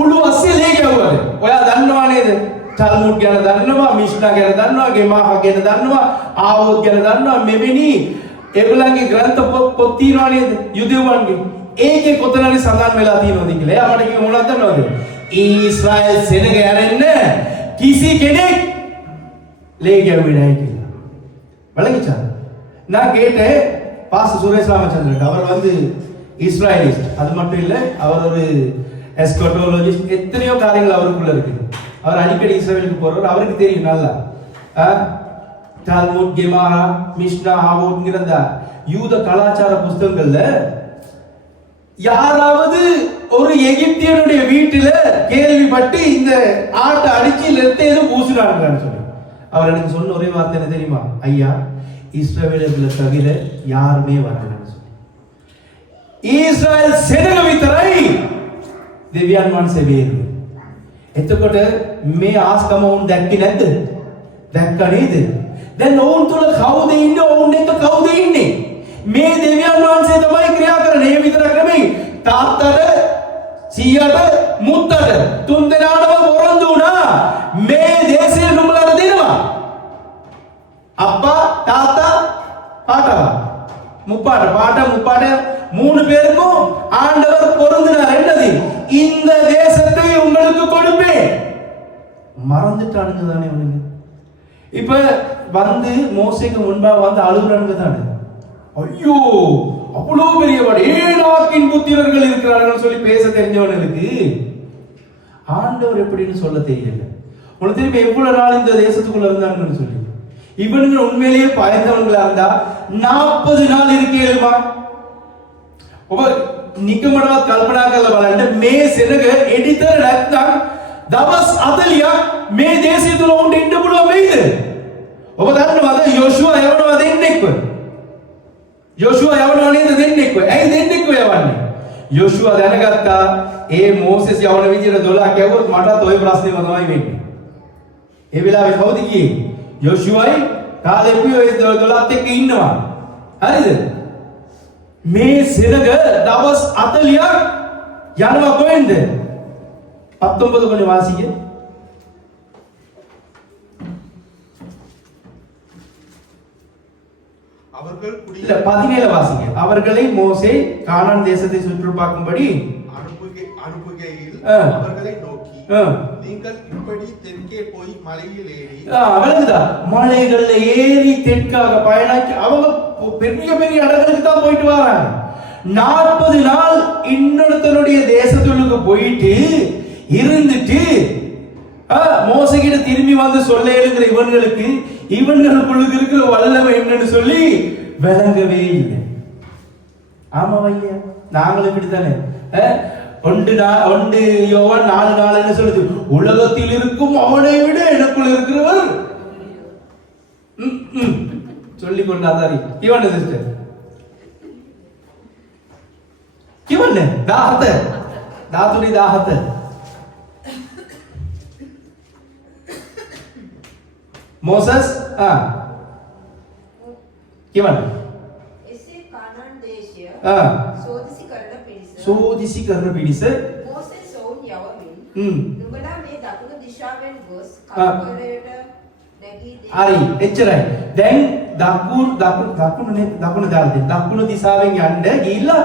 උළු අස්සේ ලේ ගැව්වද? ඔයා දන්නවා නේද? ටල්මුඩ් ගැන දන්නවා, මිෂ්නා ගැන දන්නවා, ගෙමාහ ගැන දන්නවා, ආවෝත් ගැන දන්නවා. මෙවැනි ඒගොල්ලන්ගේ ග්‍රන්ථ පොත් තියෙනවා නේද? යුදෙව්වන්ගේ. ඒකේ කොතනරි සඳහන් වෙලා තියෙනවද කියලා. එයා මට කිව්ව මොනවද දන්නවද? ඊශ්‍රායල් සෙනග යරෙන්න කිසි කෙනෙක් ලේ ගැව්වේ නැහැ කියලා. வழங்கிச்சா? நான் கேட்டேன் பாஸ்டர் சுரேஷ் ராமச்சந்திரன். அவர் வந்து இஸ்ராயலிஸ்ட், அது மட்டும் இல்ல அவர் ஒரு எஸ்கோட்டோலஜிஸ்ட், எத்தனையோ காரியங்கள் அவருக்குள்ள இருக்கு. அவர் அடிக்கடி இஸ்ரேலுக்கு போறவர், அவருக்கு தெரியும் நல்லா. டால்முட், கெமாரா, மிஷ்னா, ஆவோட்ங்கிற அந்த யூத கலாச்சார புஸ்தகங்கள்ல யாராவது ஒரு எகிப்தியனுடைய வீட்டுல கேள்விப்பட்டு இந்த ஆட்டை அடிச்சு லெத்த ஏதோ பூசினாங்கன்னு சொல்லி அவர் எனக்கு சொன்ன ஒரே வார்த்தை என்ன தெரியுமா? ஐயா, இஸ்ரவேலர்களை தவிர யாருமே வரலன்னு சொல்லி. ඊශ්‍රායල් සෙනඟ විතරයි දෙවියන් වහන්සේ බේරුවේ. එතකොට මේ ආස්කම වුන් දැක්කේ නැද්ද? දැක්කා නේද? දැන් ඔවුන් තුල කවුද ඉන්නේ? ඔවුන් එක්ක කවුද ඉන්නේ? මේ දෙවියන් වහන්සේ තමයි ක්‍රියා කරන්නේ. ඒ විතරක් නෙමෙයි, තාත්තට, සීයාට, මුත්තට තුන් දෙනාටම පොරොන්දු වුණා මේ දේශය නුඹලට දෙනවා. அப்பா, தாத்தா, பாட்டவா, முப்பாட்ட மூணு பேருக்கும் ஆண்டவர் பொருந்தினார். என்னது? இந்த தேசத்தை உங்களுக்கு கொடுப்பேன். மறந்துட்டானுங்க தானே அவனுங்க. இப்ப வந்து மோசேக்கு முன்பா வந்து அழுகுறானுங்க தானே. ஐயோ, அவ்வளவு பெரிய படை, ஏனாக்கின் புத்திரர்கள் இருக்கிறார்கள் சொல்லி பேச தெரிஞ்சவனுக்கு ஆண்டவர் எப்படின்னு சொல்ல தெரியல. உனக்கு தெரியும் எவ்வளவு நாள் இந்த தேசத்துக்குள்ள இருந்தாங்கன்னு சொல்லி. இவனுங்க உண்மையிலேயே பயந்தவங்களா இருந்தா 40 நாள் இருக்கேலுமா? ඔබ නිකමඩවත් කල්පනා කරලා බලන්න, මේ සෙනග එඩිතර නැත්නම් දවස් 40ක් මේ දේශය තුල උන්ට ඉන්න පුළුවන් වෙයිද? ඔබ දන්නවද යෝෂුවා යවනවා දෙන්නෙක්ව? යෝෂුවා යවනවා නේද දෙන්නෙක්ව? ඇයි දෙන්නෙක්ව යවන්නේ? යෝෂුවා දැනගත්තා ඒ මෝසෙස් යවන විදිහට 12 කැවුවොත් මටත් ওই ප්‍රශ්නේම තමයි වෙන්නේ. ඒ වෙලාවේ කවුද කියේ? යෝෂුවයි කාලෙප්පුයි ඔය 12ත් එක්ක ඉන්නවා. හරිද? මේ සෙනග දවස් 40ක් යනවා කොහෙන්ද? 19 වෙනි වාසිය. அவர்கள் இல்ல 17 வாசிங்க. அவர்களை மோசே கானான் தேசத்தை சுற்றி பார்க்கும்படி அனுப்புகையில் அவர்களை நோக்கி, நீங்கள் இப்படி தெற்கே போய் மலையில் ஏறி, அவளுக்குதா மலைகள்ல ஏறி தெற்காக பயணாக்கி அவங்க பெரிய பெரிய இடங்களுக்கு தான் போயிட்டு வராங்க. 40 நாள் இன்னொருத்தனுடைய தேசத்துக்கு போயிட்டு இருந்துட்டு மோசகிட்ட திரும்பி வந்து சொல்லேங்கிற இவங்களுக்குள்ள இருக்கிற வல்லமை என்னன்னு சொல்லி விளங்கவே இல்லை. ஆமா ஐயா, நாங்களும் இப்படித்தானே. ஒன்று யோவான் 4:4 என்ன சொல்லுது? உலகத்தில் இருக்கும் அவனை விட எனக்குள் இருக்கிறவர் சொல்லி கொண்டாதாரி. இவன் சிஸ்டர் இவன் தாத்துரி தாகத்தை மோசஸ் කිවන්න. එසේ කානාන් දේශය සෝදිසි කරන පිණිස මෝසේ සෝන් යවමින් නුඹලා මේ දකුණු දිශාවෙන් ගොස් කල්පලයට නැගී හරි එච්චරයි. දැන් දකුණු දාලා දෙන්න. දකුණු දිශාවෙන් යන්න ගිහිල්ලා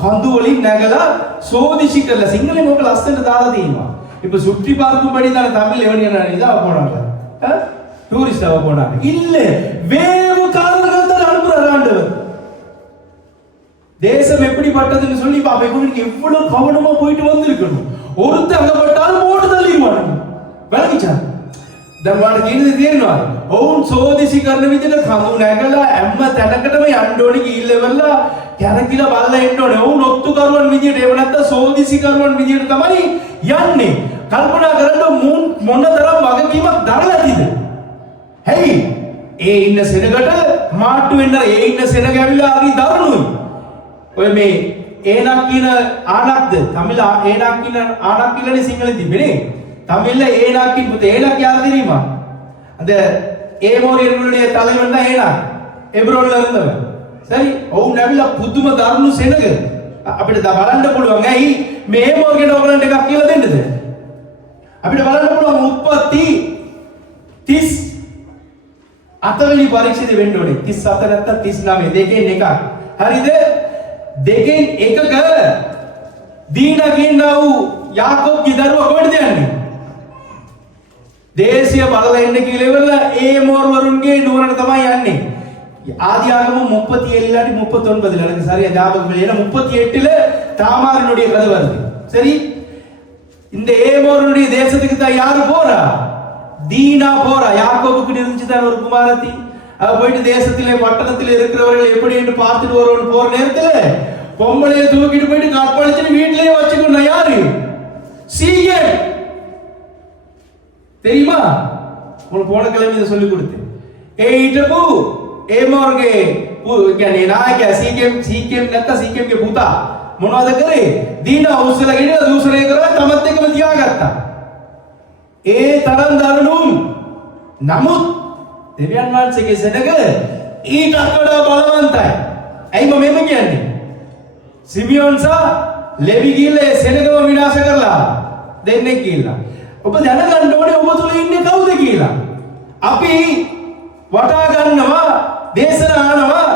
කඳු වලින් නැගලා சோதிசி කරලා සිංහලෙන් ඔක ලස්සනට දාලා තියෙනවා. இப்ப சுற்றி பார்க்கும்படி தான் தமிழ் எவனியனா இதா போனாங்க. டூரிஸ்டாவ போனாங்க. இல்ல வேவு காரணங்கள் தான் அனுப்புறாரு ஆண்டவர். தேசம் எப்படிப்பட்டதுன்னு சொல்லி பாப்பா இவனுக்கு எவ்வளவு கவனமா போயிட்டு வந்திருக்கணும். ஒருத்தர் அங்க பட்டாலும் போட்டு தள்ளிடுவானுங்க. விளங்கிச்சா? දැන් වාට තියෙනවා ඔවුන් සෝදිසි කරන විදිහට කඳු නැගලා හැම තැනකටම යන්න ඕනේ ගිහිල්ලෙවලා කැරකිලා බලලා එන්න ඕනේ. ඔවුන් ඔත්තු කරුවන් විදිහට ඒව නැත්නම් සෝදිසි කරුවන් විදිහට තමයි යන්නේ. කල්පනා කරන්න මොනතරම් වගකීමක් දරලා ඇතිද? හැයි ඒ ඉන්න සෙනගට මාට්ටු වෙන්න ඒ ඉන්න සෙනග ඇවිල්ලා ආදි දරුණුයි. ඔය මේ ඒනක් කියන ආනක්ද තමිල ඒනක් කියන ආනක් කියලානේ සිංහලෙන් තිබෙන්නේ. தமிழ்ல ஏனாக்கின் புத்த ஏனாக் யார் தெரியுமா? அந்த ஏமோரியர்களுடைய தலைவன் தான் ஏனாக், எப்ரோன்ல இருந்தவன். சரி, ඔවුන් ඇවිල්ලා පුදුම දරුණු සෙනග අපිට බලන්න පුළුවන්. ඇයි මේ ඒමෝර්ගෙට ඔයගලන්ට එකක් කියලා දෙන්නද? අපිට බලන්න පුළුවන් උත්පත්ති 34 වෙනි පරීක්ෂණය වෙන්න ඕනේ. 37 නැත්නම් 39 දෙකෙන් එකක්. හරිද? දෙකෙන් එකක දීනා කියනවා යාකෝබ්ගේ දරුවා කොහෙද යන්නේ? දේශීය බලලා එන්න කියලා ඉවරලා ඒ මෝර්වරුන්ගේ නුවරට තමයි යන්නේ. ஆதியாகமம் 37 இல்லாட்டி 39 எனக்கு சரியா ஞாபகம் இல்லை. ஏன்னா 38ல தாமாரினுடைய கதை வருது. சரி, இந்த ஏமோருடைய தேசத்துக்கு தான் யாரு போறா? தீனா போறா. யாக்கோபுக்கு இருந்துச்சுதான் ஒரு குமாரத்தி. அவ போயிட்டு தேசத்திலே பட்டணத்திலே இருக்கிறவர்கள் எப்படி என்று பார்த்துட்டு வருவோம். போற நேரத்துல பொம்பளைய தூக்கிட்டு போயிட்டு கற்பழிச்சுட்டு வீட்டிலேயே வச்சுக்கணும். யாரு? சீகேம். தெரியுமா? உனக்கு போன கிழமை இதை சொல்லி கொடுத்தேன். ඊටපු ඒමෝර්ගේ කියන්නේ නායකයා සීකේම් නැත්නම් සීකේම්ගේ පුතා මොනවද කරේ? දීනා උස්සලා ගෙනියලා දූෂණය කරලා තමත් එක්කම තියාගත්තා. ඒ තරම් දරුණුම්. නමුත් දෙවියන් වහන්සේගේ සෙනග ඊටත් වඩා බලවන්තයි. ඇයි මම මෙහෙම කියන්නේ? සිමියෝන් සහ ලෙවි ගිහිල්ලා සෙනගම විනාශ කරලා දෙන්නේ කියලා. ඔබ දැනගන්න ඕනේ ඔබ තුල ඉන්නේ කවුද කියලා. අපි වටා ගන්නවා දේශන ආනවා.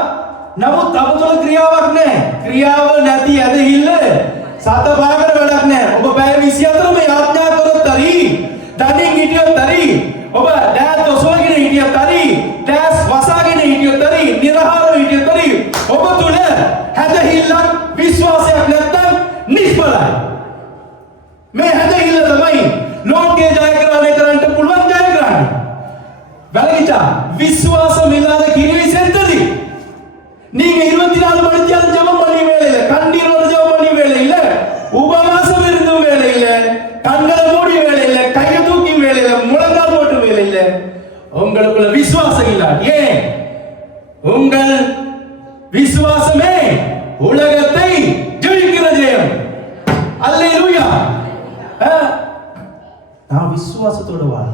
නමුත් අප තුල ක්‍රියාවක් නැහැ. ක්‍රියාව නැති ඇදහිල්ල සත භාගර වැඩක් නැහැ. ඔබ පැය 24ම යාඥා කරොත් හරි, දණින් හිටියොත් හරි, ඔබ දෑත් ඔසවගෙන හිටියොත් හරි, දෑස් වසාගෙන හිටියොත් හරි, නිර්හාරව හිටියොත් හරි, ඔබ තුල ඇදහිල්ලක් විශ්වාසයක් නැත්නම් නිෂ්ඵලයි. මේ ඇදහිල්ල තමයි ලෝකේ ජයග්‍රහණය කරන්න පුළුවන් ජයග්‍රහණය. விளங்கிச்சா? விசுவாசம் இல்லாத கிருவி சென்றது. நீங்க 24 மணி நேரம் ஜெபம் பண்ணி வேலை இல்ல, கண்ணீரோட ஜெபம் பண்ணி வேலை இல்ல, உபவாசம் இருந்தும் வேலை இல்ல, கண்களை மூடி வேலை இல்ல, கையை தூக்கி வேலை இல்ல, முழங்கால் போட்டு வேலை இல்ல. உங்களுக்குள்ள விசுவாசம் இல்ல. ஏன்? உங்கள் விசுவாசமே உலகத்தை ஜெயிக்கிற ஜெயம். அல்லேலூயா. நான் விசுவாசத்தோட வாழ.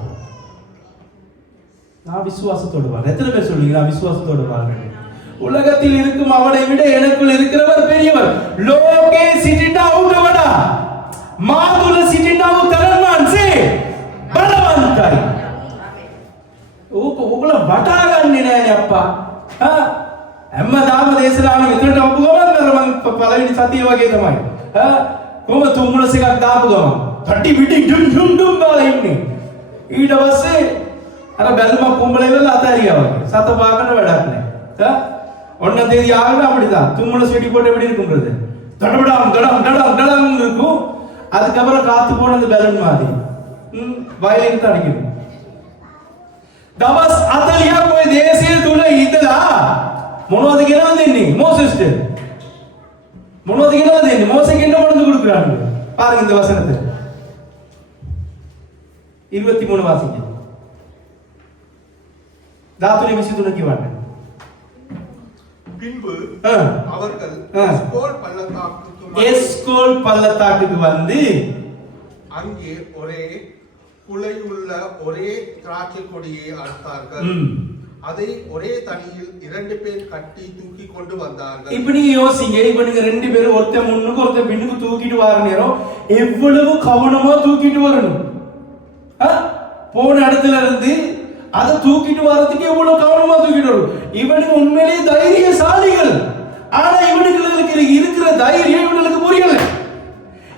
நான் விசுவாசத்தோடு வாழ். எத்தனை பேர் சொல்றீங்க நான் விசுவாசத்தோடு வாழ்றேன்? உலகத்தில் இருக்கும் அவனை விட எனக்குள் இருக்கிறவர் பெரியவர். லோகே සිටිනා ඌට වඩා මා තුල සිටිනා වූ තරම් වහන්සේ බලවන්තයි. ඕගොල්ලෝ වටා ගන්නේ නෑනේ අප්පා. හැමදාම දේශනාවල මෙතනට අපු ගමන් මම පළවෙනි සතිය වගේ තමයි. කොහොම තුම්මුලස් එකක් දාපු ගමන් තටි පිටි ඩුම් ඩුම් ඩුම් ගාලා ඉන්නේ. ඊට පස්සේ අර බැලුම කුඹලේ වෙලා අතහැරියා වගේ. සත පාකට වැඩක් නැහැ. ஒன்ன தேதி ஆகணும் அப்படிதான். தும்முலஸ் வெடி போட்டு எப்படி இருக்கும்ன்றது தடபடாம் தடம் தடம் தடம் இருக்கும். அதுக்கப்புறம் காத்து போன அந்த பலூன் மாதிரி வயலின் தான் அடிக்கும். දවස් 40ක් ඔය දේශයේ තුල ඉඳලා මොනවද කියලාද දෙන්නේ? மோசஸ்ට මොනවද කියලාද දෙන්නේ? மோசேக்கு என்ன மருந்து கொடுக்குறாங்க பாருங்க இந்த வசனத்தை. 23 வாசிங்க. தாத்துரை விசித்துன கிவாங்க. பின்பு அவர்கள் எஸ்கோல் பள்ளத்தாக்குக்கு வந்து அங்கே ஒரே குலையுள்ள ஒரே திராட்சை கொடியை அறுத்தார்கள். அதை ஒரே தடியில் 2 பேர் கட்டி தூக்கி கொண்டு வந்தார்கள். இப்ப நீங்க யோசிங்க. இப்ப நீங்க 2 பேரும் ஒருத்தன் முன்னுக்கு ஒருத்தன் பின்னுக்கு தூக்கிட்டு வர நேரம் எவ்வளவு கவனமா தூக்கிட்டு வரணும். போன இடத்துல இருந்து அதை தூக்கிட்டு வரதுக்கு எவ்வளவு கவனமா தூக்கிட்டு வரும். இவனுக்கு உண்மையிலேயே தைரியசாலிகள். ஆனா இவனுக்கு இருக்கிற தைரியம் இவனுக்கு புரியல.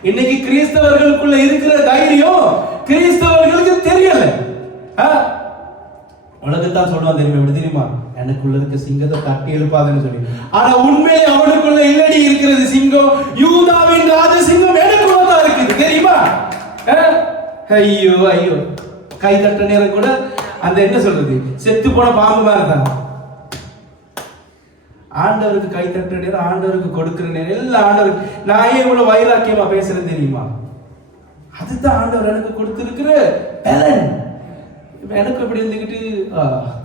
இன்னைக்கு கிறிஸ்தவர்களுக்குள்ள இருக்கிற தைரியம் கிறிஸ்தவர்களுக்கு தெரியல. உலகத்தான் சொல்லுவான் தெரியுமா? எப்படி தெரியுமா? எனக்குள்ள இருக்க சிங்கத்தை தட்டி எழுப்பாதுன்னு சொல்லி. ஆனா உண்மையிலே அவனுக்குள்ள இல்லடி இருக்கிறது சிங்கம். யூதாவின் ராஜ சிங்கம் எனக்குள்ள தான் இருக்குது, தெரியுமா? ஐயோ ஐயோ, கை தட்ட நேரம் கூட அந்த என்ன சொல்றது, செத்து போன பாம்பு மாதிரி தான். ஆண்டவருக்கு கை தட்ட நேரம், ஆண்டவருக்கு கொடுக்கிற நேரம் எல்லாம் ஆண்டவருக்கு. நான் ஏன் இவ்வளவு வைராக்கியமா பேசுறேன் தெரியுமா? அதுதான் ஆண்டவர் எனக்கு கொடுத்திருக்கிற பலன். எனக்கு இப்படி இருந்துகிட்டு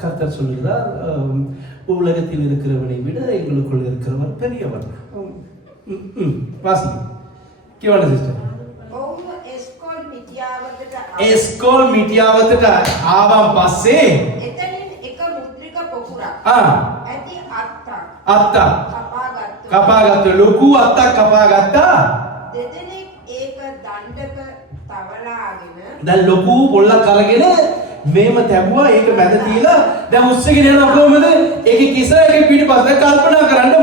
கர்த்தர் சொல்லுகிறார், உலகத்தில் இருக்கிறவனை விட எங்களுக்குள்ள இருக்கிறவன் பெரியவன். வாசி கேவல சிஸ்டர். එස්කෝල් මිටියාවතට ආවම් පස්සේ එතනින් එක මුද්‍රික පොකුරක් ඇති අත්තක් කපාගත්තා. කපාගත්තා. ලොකු අත්තක් කපාගත්තා. දෙදෙනෙක් ඒක දණ්ඩක තවලාගෙන දැන් ලොකු පොල්ලක් අරගෙන මේම තැබුවා. ඒක මැද තියලා දැන් උස්සගෙන යනවා කොහමද? ඒකේ කිස එකේ පිටිපස්ස කල්පනා කරන්න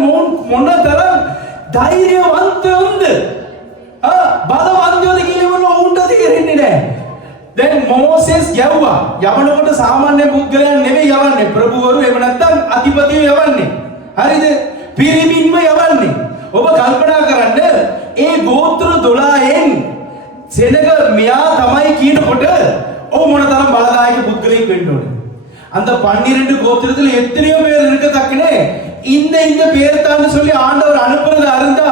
මොන තරම් ධෛර්යවන්තවද, බලවන්තයෝද කියලා උන්ට තේරෙන්නේ නැහැ. දැන් මෝසෙස් යවුවා. යවනකොට සාමාන්‍ය පුද්ගලයන් නෙවෙයි යවන්නේ, ප්‍රභූවරු එහෙම නැත්නම් අධිපතියෝ යවන්නේ. හරිද? පිරිමින්ම යවන්නේ. ඔබ කල්පනා කරන්න, ඒ ගෝත්‍ර 12න් සෙනග මෙයා තමයි කියනකොට ඔව් මොනතරම් බලදායක පුද්ගලයෙක් වෙන්න ඕනේ. அந்த 12 கோத்திரத்துல எத்தனையோ பேர் இருக்கத்தக்கனே இந்த பேர் தான் சொல்லி ஆண்டவர் அனுப்புறதா இருந்தா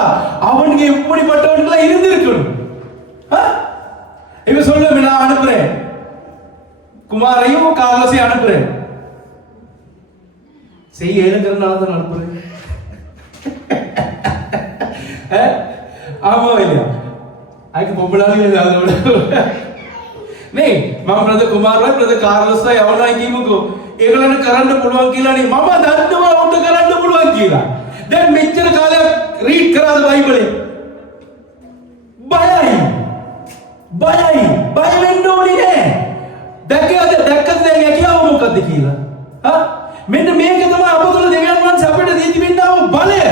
அவனுக்கு எப்படிப்பட்டவர்களா இருந்திருக்கணும். இவ சொல்லுங்க, நான் அனுப்புறேன், குமாரையும் கார்லோஸையும் அனுப்புறேன். செய்ய ஏழுங்கிறதுனால தான் அனுப்புறேன். ஆமா இல்லையா? அதுக்கு பொம்பளாலும் नहीं मम ब्रदर कुमार भाई ब्रदर कार्लोस भाई ಅವನ कीमुको ඒගොල්ලන්ට කරන්න පුළුවන් කියලා නේ මම දන්නවා උන්ට කරන්න පුළුවන් කියලා. දැන් මෙච්චර කාලයක් රීඩ් කරාද බයිබලේ? බයයි බය වෙන්න ඕනේ නෑ. දැක්කද දැන් කියව මොකද්ද කියලා? මෙන්න මේක තමයි අපතුල දෙවියන් වහන්සේ අපිට දී තිබෙනා බලය.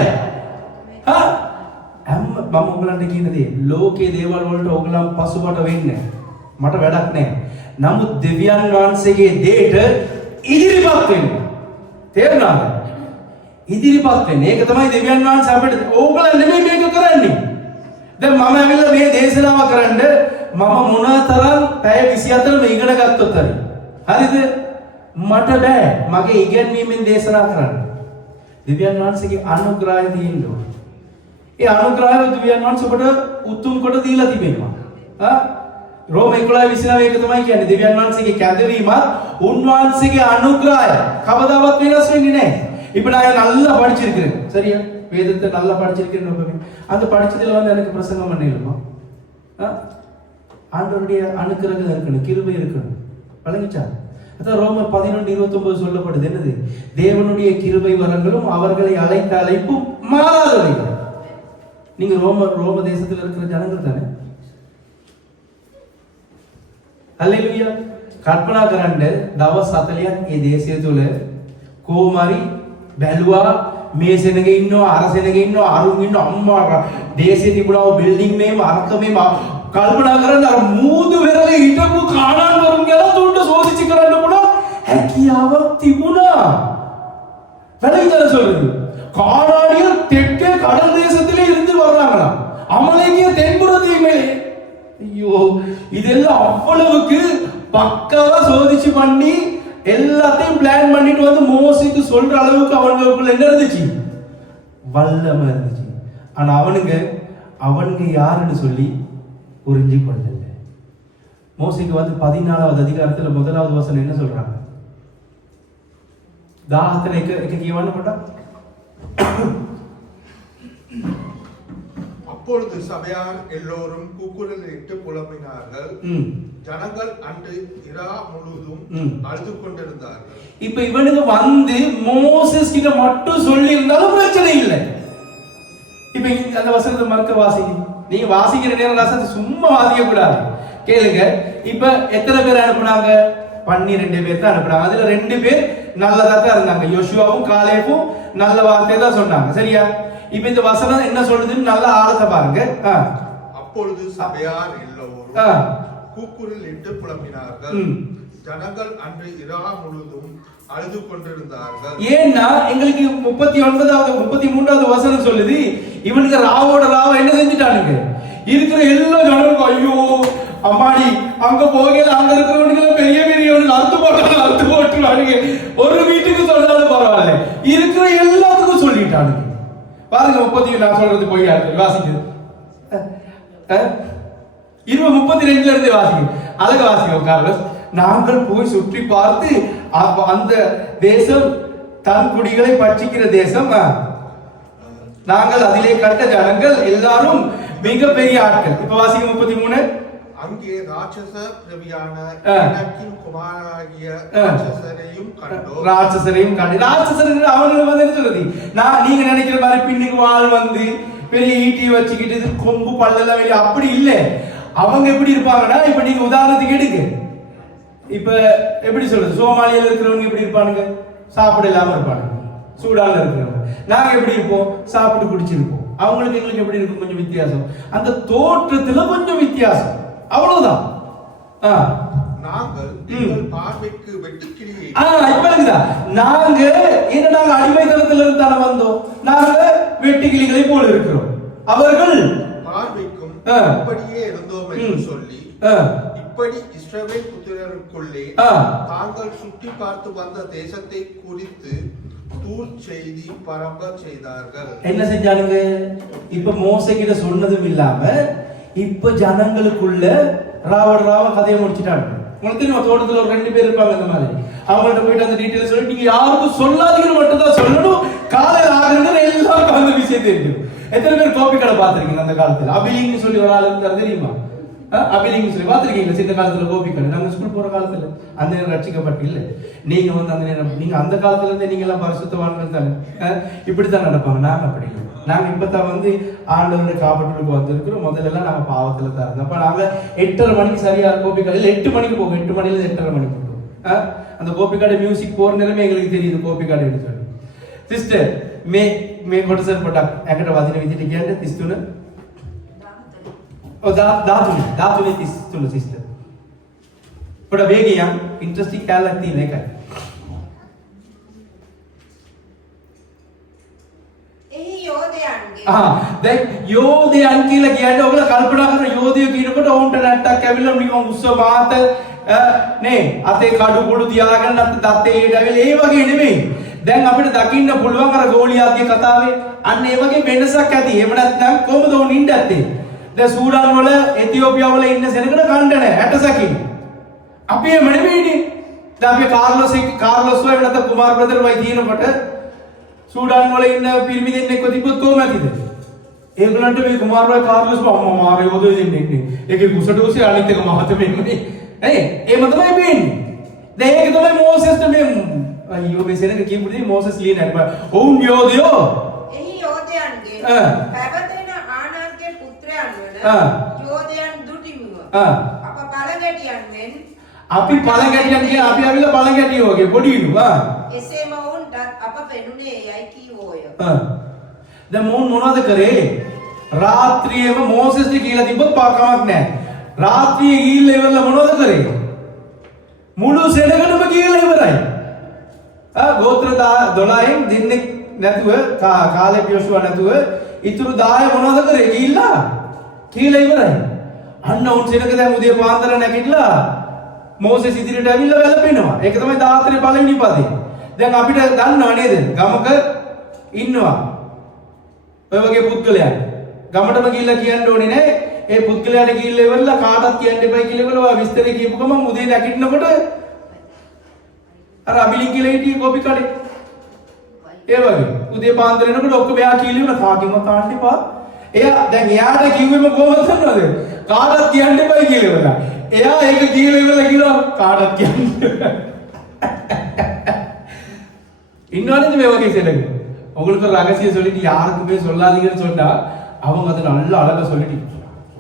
මම ඔයගලන්ට කියන දේ ලෝකේ දේවල් වලට ඔයගලන් පසුබට වෙන්නේ මට වැඩක් නැහැ. නමුත් දෙවියන් වහන්සේගේ දේට ඉදිරිපත් වෙන්න. තේරුණාද? ඉදිරිපත් වෙන්න. ඒක තමයි දෙවියන් වහන්සේ අපිට ඕගලන් නෙමෙයි මේක කරන්නේ. දැන් මම ඇවිල්ලා මේ දේශනාව කරන්න මම මොනතරම් පැය 24ම ඉගෙන ගත්තොත් හරිද? මට බෑ මගේ ඉගෙනීමෙන් දේශනා කරන්න. දෙවියන් වහන්සේගේ අනුග්‍රහය තියෙන්න ඕනේ. ඒ අනුග්‍රහය දෙවියන් වහන්සේ ඔබට උතුම් කොට දීලා තිබෙනවා. रोम 11:29 එක තමයි කියන්නේ දෙවියන් වහන්සේගේ කැඳවීමත් උන්වහන්සේගේ අනුග්‍රහය කවදාවත් වෙනස් වෙන්නේ නැහැ. இப்போ நான் நல்லா படிச்சிருக்கிறேன், சரியா? வேதத்தை நல்லா படிச்சிருக்கிறேன். நோக்கமே அந்த படிச்சதுல வந்து எனக்கு பிரசங்கம் பண்ணிடலாமா? ஆண்டவருடைய அனுக்கிரகம் இருக்கணும், கிருபை இருக்கணும். வழங்கிச்சா? அதான் ரோமர் 11:29 சொல்லப்படுது. என்னது? தேவனுடைய கிருபை வரங்களும் அவர்களை அழைத்த அழைப்பும் மாறாதவைகள். நீங்க ரோம தேசத்துல இருக்கிற ஜனங்கள் தானே? හලෙලුයා. කල්පනා කරන්න දවස් 40ක් මේ දේශය තුල කොහොමරි බැලුවා මේ සෙනගේ ඉන්නවා, අර සෙනගේ ඉන්නවා, අරුන් ඉන්නවා, අම්මා දේශේ තිබුණා බිල්ඩින් මේම අරක මේම කල්පනා කරන්න අර මූදු වෙරළේ හිටපු කාණාන් වරුන් ගැන තුන්ට සෝදිසි කරන්න පුළුවන් හැකියාවක් තිබුණා. වැඩිදර சொல்றது கானானியர் தெற்கே கடல் தேசத்திலே இருந்து வர்றாங்களா, அமலேக்கிய தென்புற தீமையிலே. ஐயோ, இதெல்லாம் அவ்வளவுக்கு பக்காவா சோதிச்சு பண்ணி எல்லாத்தையும் பிளான் பண்ணிட்டு வந்து மோசேக்கு சொல்ற அளவுக்கு அவனுக்குள்ள என்ன இருந்துச்சு? வல்லமை இருந்துச்சு. ஆனா அவனுங்க யாருன்னு சொல்லி புரிஞ்சு கொள்ளல. மோசேக்கு வந்து 14வது அதிகாரத்துல 1வது வசனம் என்ன சொல்றாங்க? தாகத்துல එක කියවන්න පොඩ්ඩක්. அப்பொழுது சபையார் எல்லோரும் கூக்குரலிட்டு புலம்பினார்கள். ஜனங்கள் அன்று இரா முழுதும் அழுது கொண்டிருந்தார்கள். இப்ப இவனுக்கு வந்து மோசஸ் கிட்ட மட்டும் சொல்லி இருந்தாலும் பிரச்சனை இல்லை. இப்ப அந்த வசனத்தை மறக்க வாசிங்க. நீங்க வாசிக்கிற நேரம் வசனத்தை சும்மா வாசிக்க கூடாது, கேளுங்க. இப்ப எத்தனை பேர் அனுப்புனாங்க? 12 பேர் தான் அனுப்புனாங்க. அதுல 2 பேர் நல்லதா தான் இருந்தாங்க. யோசுவாவும் காலேபும் நல்ல வார்த்தை தான் சொன்னாங்க, சரியா? இப்ப இந்த வசனம் என்ன சொல்லுதுன்னு நல்ல ஆழத்தை பாருங்க. அப்பொழுது சபையார் எல்லோரும் கூக்குரலிட்டு புலம்பினார்கள். ஜனங்கள் அன்று இரா முழுதும் அழுது கொண்டிருந்தார்கள். ஏன்னா எங்களுக்கு 39வது 33வது வசனம் சொல்லுது, இவனுக்கு ராவோட ராவ என்ன செஞ்சுட்டானுங்க, இருக்கிற எல்லா ஜனங்களுக்கும் ஐயோ அம்மாடி அங்க போகல, அங்க இருக்கிறவனுக்கு பெரிய பெரியவனுக்கு அறுத்து போட்டுருவானுங்க. ஒரு வீட்டுக்கு சொன்னாலும் பரவாயில்ல, இருக்கிற எல்லாத்துக்கும் சொல்லிட்டானுங்க. பாருங்க 30 நான் சொல்றது பொய்யா இருக்கு, வாசிக்குது 32 இருந்து வாசிக்கும், அழகு வாசிக்கும் கார்லஸ். நாங்கள் போய் சுற்றி பார்த்து அந்த தேசம் தன் குடிகளை பட்சிக்கிற தேசம், நாங்கள் அதிலே கண்ட ஜனங்கள் எல்லாரும் மிக பெரிய ஆட்கள். இப்ப வாசிக்க 33. அங்கே ராட்சச பிரவியான எனக்கின் குமாரனாகிய ராட்சசரையும் கண்டோம். ராட்சசரையும் கண்டு, ராட்சசர்கள் அவனுக்கு வந்து என்ன சொல்றது, நான் நீங்க நினைக்கிற மாதிரி பின்னுக்கு வாள் வந்து பெரிய ஈட்டி வச்சுக்கிட்டு கொம்பு பல்லெல்லாம் வெளியே அப்படி இல்லை. அவங்க எப்படி இருப்பாங்கன்னா, இப்ப நீங்க உதாரணத்துக்கு எடுங்க, இப்ப எப்படி சொல்றது, சோமாலியால இருக்கிறவங்க எப்படி இருப்பானுங்க, சாப்பிட இல்லாம இருப்பானுங்க. சூடான இருக்கிறவங்க நாங்க எப்படி இருப்போம், சாப்பிட்டு குடிச்சிருப்போம். அவங்களுக்கு எங்களுக்கு எப்படி இருக்கும், கொஞ்சம் வித்தியாசம், அந்த தோற்றத்துல கொஞ்சம் வித்தியாசம், அவ்வளவுதான். நாங்கள் பார்வைக்கு வெட்டுக்கிளியை நாங்க என்ன, நாங்க அடிமைத்தனத்துல இருந்து தானே வந்தோம், நாங்க வெட்டுக்கிளிகளை போல இருக்கிறோம். அவர்கள் பார்வைக்கும் அப்படியே இருந்தோம் என்று சொல்லி இப்படி இஸ்ரவேல் புத்திரருக்குள்ளே தாங்கள் சுற்றி பார்த்து வந்த தேசத்தை குறித்து தூர் செய்தி பரப்ப செய்தார்கள். என்ன செஞ்சானுங்க, இப்ப மோசே கிட்ட சொன்னதும் இல்லாம இப்ப ஜனங்களுக்குள்ள ராவ கதையை முடிச்சுட்டாங்க. உங்களுக்கு தெரியுமா, தோட்டத்துல ஒரு 2 பேர் இருப்பாங்க இந்த மாதிரி, அவங்கள்ட்ட போயிட்டு அந்த டீட்டெயில் சொல்லி நீங்க யாருக்கும் சொல்லாதீங்கன்னு மட்டும் தான் சொல்லணும், காலையில் ஆகுறது எல்லாருக்கும் அந்த விஷயம் தெரியும். எத்தனை பேர் கோபி கடை பார்த்திருக்கீங்க அந்த காலத்துல, அபிலிங்னு சொல்லி ஒரு ஆள் இருந்தாரு தெரியுமா, அபிலிங்னு சொல்லி பார்த்திருக்கீங்க சின்ன காலத்துல கோபி கடை. நாங்க ஸ்கூல் போற காலத்துல அந்த நேரம் ரட்சிக்கப்பட்டு இல்லை, நீங்க வந்து அந்த நேரம் நீங்க அந்த காலத்துல இருந்தே நீங்க எல்லாம் பரிசுத்தவான்கள் தானே, இப்படித்தான் நடப்பாங்க. நாங்க அப்படி இல்லை, நாங்க இப்பதான் வந்து ஆண்டவருடைய காப்பாற்றுக்கு வந்திருக்கிறோம். முதல்ல எல்லாம் நாங்க பாவத்துல தான் இருந்தோம். அப்ப நாங்க 8:30 மணிக்கு சரியா கோபி கடையில் 8 மணிக்கு போகும், 8 மணில 8:30 மணிக்கு போகும். அந்த கோபி கடை மியூசிக் போற நேரமே எங்களுக்கு தெரியுது கோபி கடை எடுத்து. சிஸ்டர் මේ කොටස පොඩක් ඇකට වදින විදිහට කියන්න 33. ඔව් 13 සිස්ටර්. පොඩ වේගියක් ඉන්ටරෙස්ටිං කැලක් තියෙන එකයි. එහි යෝධයන්ගේ දැන් යෝධයන් කියලා කියන්නේ ඔයගොල්ලෝ කල්පනා කරන යෝධය කියනකොට ඔවුන්ට නැට්ටක් ඇවිල්ලා නිකන් උස්ස මාත නේ අතේ කඩු කුඩු තියාගෙන නැත්නම් දත්තේ ඊඩවිල ඒ වගේ නෙමෙයි. දැන් අපිට දකින්න පුළුවන් අර ගෝලියාගේ කතාවේ අන්න ඒ වගේ වෙනසක් ඇති. එහෙම නැත්නම් කොහොමද උන් ඉන්න ඇත්තේ? දැන් සූඩාන් වල එතියෝපියා වල ඉන්න සෙනඟට කණ්ඩ නැහැ 60සකින්. අපි එහෙම නෙමෙයිනේ. දැන් අපි කාර්ලොස් වගේ නැත්නම් කුමාර් බ්‍රදර් වයි කියනකොට සූඩාන් වල ඉන්න පිරිමි දෙන්නෙක්ව තිබ්බොත් කොහොමද? ඒගොල්ලන්ට මේ කුමාර් වයි කාර්ලොස් අම්මා මාරේ යෝධය දෙන්නෙක් නේ. ඒකේ කුසට උසේ අනිත් එක මහතමෙන්නේ. එහෙම තමයි වෙන්නේ. දැන් ඒක තමයි මෝසෙස්ට මේ අයියෝ මේ සෙනඟ කියමුදී මෝසස් ලියන අර ඔවුන් යෝධයෝ එහි යෝධයන්ගේ පැවතෙන ආනන්ගේ පුත්‍රයන් වල යෝධයන් දුටිමුව අප පළඟැටියන් මෙන් අපි පළඟැටියන් කිය අපි අවිල පළඟැටියෝ වගේ පොඩිනු එසේම වුන්ටත් අප පෙනුනේ යයි කීවෝය. දැන් මොන් මොනවද කරේ? රාත්‍රියේම මෝසස්ට කියලා තිබ්බොත් පාකමක් නැහැ. රාත්‍රියේ ගිහිල්ලා ඉවරලා මොනවද කරේ? මුළු සෙනඟටම ගිහිල්ලා ඉවරයි. ගෝත්‍ර 12න් දෙන්නෙක් නැතුව කාලේ යෝෂුවා නැතුව ඉතුරු 10 මොනවද කරේ? කියලා ඉවරයි. අන්න උන් සෙනඟ දැන් උදේ පාන්දර නැගිටලා මෝසෙස් ඉදිරියට ඇවිල්ලා වැළපෙනවා. ඒක තමයි 14 පළවෙනි පදේ. දැන් අපිට දන්නව නේද? ගමක ඉන්නවා ඔය වගේ පුද්ගලයන්. ගමටම ගිහිල්ලා කියන්න ඕනේ නෑ. ඒ පුද්ගලයාට ගිහිල්ලා ඉවරලා කාටවත් කියන්න එපා කියලා ඉවරලා විස්තර කියපු ගමන් උදේ නැගිටිනකොට අර අබිලින් කියලා හිටියේ කෝපි කඩේ. ඒ වගේ උදේ පාන්දර එනකොට ඔක්කොම එයා කියලා කාගෙම තාන්න එපා. එයා දැන් එයාට කිව්වෙම කොහොමද දන්නවද? කාටවත් කියන්න එපා කියලා ඉවරලා. එයා ඒක කියලා ඉවරලා කිව්වා කාටවත් කියන්න. இன்னொரு மே வகை சேருங்க. உங்களுக்கு ஒரு ரகசியம் சொல்லிட்டு யாருக்குமே சொல்லாதீங்கன்னு சொன்னா அவங்க அதை நல்லா அழகா சொல்லிட்டு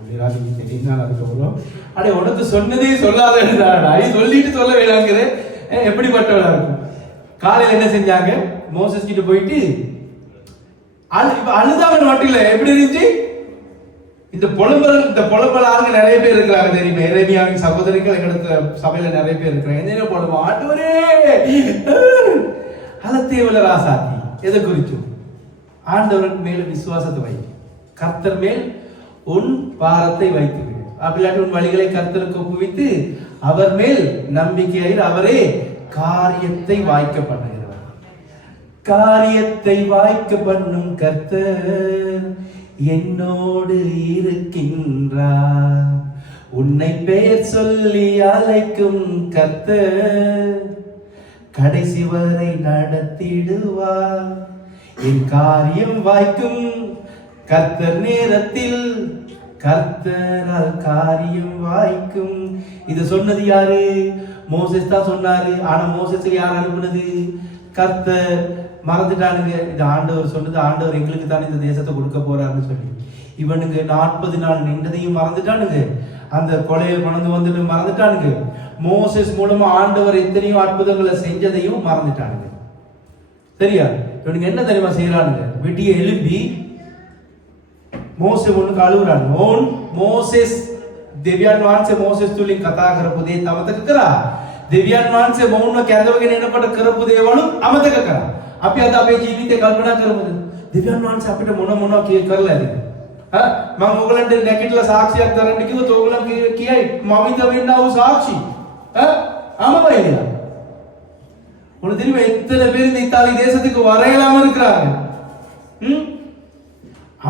சொல்லிடாதீங்க தெரியுங்களா அதுக்கு வரும். அடே உனக்கு சொன்னதே சொல்லாதேடா. சொல்லிட்டு சொல்ல வேணாங்கிறே. எப்படிப்பட்டவளா இருக்கும். காலையில என்ன செஞ்சாங்க? மோசஸ் கிட்ட போயிட்டு அழுதாங்கன்னு மட்டும் இல்ல எப்படி இருந்துச்சு? இந்த புலம்பல் ஆளுங்க நிறைய பேர் இருக்கிறாங்க தெரியுமா? எரேமியாவின் சகோதரிகள் எங்களுக்கு சபையில நிறைய பேர் இருக்கிறாங்க. என்ன புலம்பம்? ஆண்டவரே அலத்தேவல ராசாத்தி. எதை குறிச்சு? ஆண்டவருக்கு மேல விசுவாசத்தை வை, கர்த்தர் மேல் உன் பாரத்தை வைத்து விடு. அப்படிலாட்டி உன் வழிகளை கர்த்தருக்கு ஒப்புவித்து அவர் மேல் நம்பிக்கையில் அவரே காரியத்தை வாய்க்க பண்ணுகிறவர். காரியத்தை வாய்க்க பண்ணும் கர்த்தர் என்னோடு இருக்கின்றார். உன்னை பெயர் சொல்லி அழைக்கும் கர்த்தர் கடைசி வரை நடத்திடுவார். என் காரியம் வாய்க்கும் கர்த்தர் நேரத்தில், கர்த்தரால் காரியம் வாய்க்கும். இத சொன்னது யாரு? மோசேஸ் தான் சொன்னாரு. ஆனா மோசேஸுக்கு யார் அனுப்புனது? கர்த்தர். மறந்துட்டானுங்க. இது ஆண்டவர் சொன்னது. ஆண்டவர் எங்களுக்கு தான் இந்த தேசத்தை கொடுக்க போறாருன்னு சொல்லி இவனுங்க 40 நாள் நின்றதையும் மறந்துட்டானுங்க. அந்த கொலையில் கொண்டு வந்துட்டு மறந்துட்டானுங்க. மோசேஸ் மூலமா ஆண்டவர் எத்தனையோ அற்புதங்களை செஞ்சதையும் மறந்துட்டானுங்க. சரியா? இவனுங்க என்ன தெரியுமா செய்யறானுங்க? விடிய எழுப்பி මෝසේ මොන කලුරන්නේ ඕන් මෝසෙස් දෙවියන් වහන්සේ මෝසෙස් තුලින් කතා කරපු දේ අමතක කරා. දෙවියන් වහන්සේ මොවුන්ව කැඳවගෙන එනකොට කරපු දේවලු අමතක කරා. අපි අද අපේ ජීවිතේ කල්පනා කරමුද? දෙවියන් වහන්සේ අපිට මොන කරලාද? මම ඕගලන්ට නැගිටලා සාක්ෂියක් දරන්න කිව්වොත් ඕගලන් කියයි මම ඉඳ වෙන්නා වූ සාක්ෂි. ஆமாவையா? உனக்கு தெரியுமா எத்தனை பேர் இந்த இத்தாலி தேசத்துக்கு வரையலாம இருக்கிறாங்க?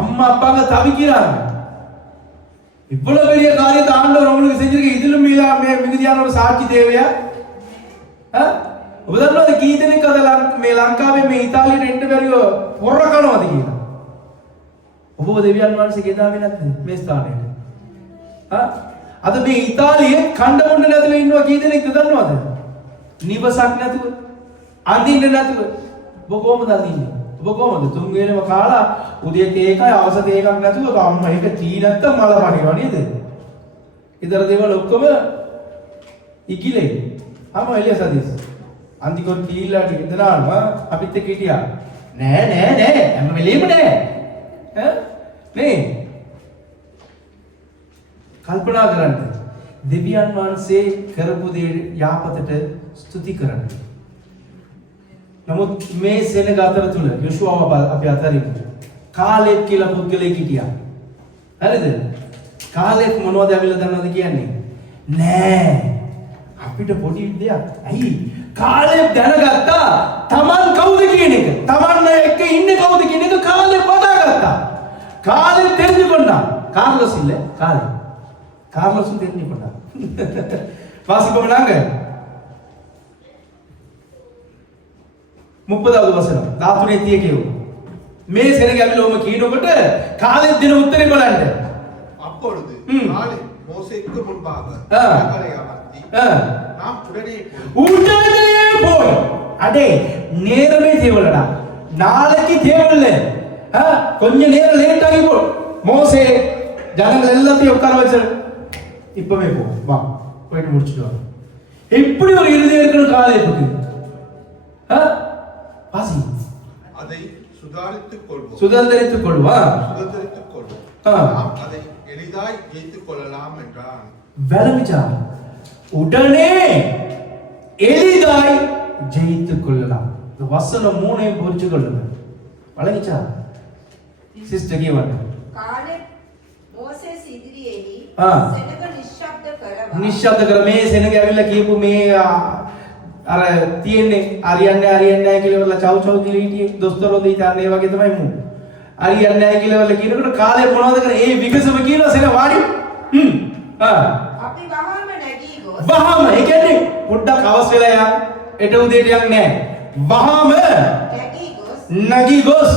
அம்மா அப்பாங்க தவிக்கிறாங்க. இவ்வளவு பெரிய காரியத்தை ஆண்டவர் உங்களுக்கு செஞ்சிருக்க. இதிலும் மிகுதியான ஒரு சாட்சி தேவையா? උදාහරණයක් කීදෙනෙක් අද මේ ලංකාවේ මේ ඉතාලියට එන්න බැරිව පොර කනවාද කියලා. ඔබ දෙවියන් වහන්සේගේ දාවේ නැද්ද මේ ස්ථානයේ? අද මේ ඉතාලියේ කණ්ඩ බොන්න නැතුව ඉන්නවා කීදෙනෙක්ද දන්නවද? නිවසක් නැතුව, අඳින්න නැතුව. ඔබ කොහමද අඳින්නේ? ඔබ කොහමද තුන් වේලම කාලා උදේට ඒකයි අවසත ඒකක් නැතුව අම්මා ඒක තී නැත්තම් මල පණිනවා නේද? ඊතර දේවල් ඔක්කොම ඉකිලේ. ආම එළිය සදීස්. අන්තිකොට කීලාට ඉඳලාම අපිත් එක්ක හිටියා. නෑ හැම වෙලේම නෑ. නේ කල්පනා කරන්න. දෙවියන් වහන්සේ කරපු දේ යාපතට ස්තුති කරන්න. නමුත් මේ සෙනග අතර තුල යොෂුවාව අපි අතරින් කාලෙත් කියලා පුද්ගලෙක් හිටියා. හරිද? කාලෙත් මොනවද ඇවිල්ලා දන්නවද කියන්නේ? නෑ අපිට පොඩි දෙයක්. ඇයි? කාලෙත් දැනගත්තා තමන් කවුද කියන එක. තමන් එක්ක ඉන්නේ කවුද කියන එක කාලෙත් වටාගත්තා. කාලෙත් தெரிஞ்சுக்கொண்டா. கார்லோஸ் இல்ல காலே. கார்லோஸ் தெரிஞ்சுக்கொண்டா. வாசிப்போம் நாங்க 30வது வசனம் 43 කියව. මේ සෙනග ඇවිල්ලා ඔම කීනකොට කාලෙත් දින උත්තරේ බලන්න. அப்பொழுது காலே மோசேக்கு முன்பாக கட்டளை அமர்த்தி நாம் உடனே போய் அடே நேரமே தேவலடா. நாளைக்கு தேவல்ல. கொஞ்ச நேரம் லேட் ஆகி போ. மோசே ஜனங்கள் எல்லாத்தையும் உட்கார வச்சு இப்பவே போ வா போயிட்டு முடிச்சிட்டு வா. எப்படி ஒரு இருதயம் இருக்கணும் காலேத்துக்கு? வாசி. அதை சுதாரித்துக் கொள்வோம். சுதந்திரித்துக் கொள்வோம். நாம் அதை எளிதாய் ஜெயித்துக் கொள்ளலாம் என்றான். விளங்குச்சா? உடனே எளிதாய் ஜெயித்துக் கொள்ளலாம். இந்த வசனம் 3ஐயும் புரிஞ்சு கொள்ளுங்க. விளங்குச்சா? சிஸ்டர் கீவன் කාලේ මෝසෙස් ඉදිරියේදී සෙනග නිශ්ශබ්ද කරවා. නිශ්ශබ්ද කර මේ සෙනග ඇවිල්ලා කියපු මේ අර තියෙන්නේ හරියන්නේ නැහැ කියලා චව් කියලා හිටියේ දොස්තරෝ දෙයිතාන්නේ වගේ තමයි මු. හරියන්නේ නැහැ කියලා කියනකොට කාලේ මොනවද කරේ? ඒ විගසම කියනවා සෙන වාඩි. අපි වහාම නැගී ගොස්. වහාම ඒ කියන්නේ පොඩ්ඩක් අවස් වෙලා යන්න. එට උදේට යන්නේ නැහැ. වහාම නැගී ගොස්.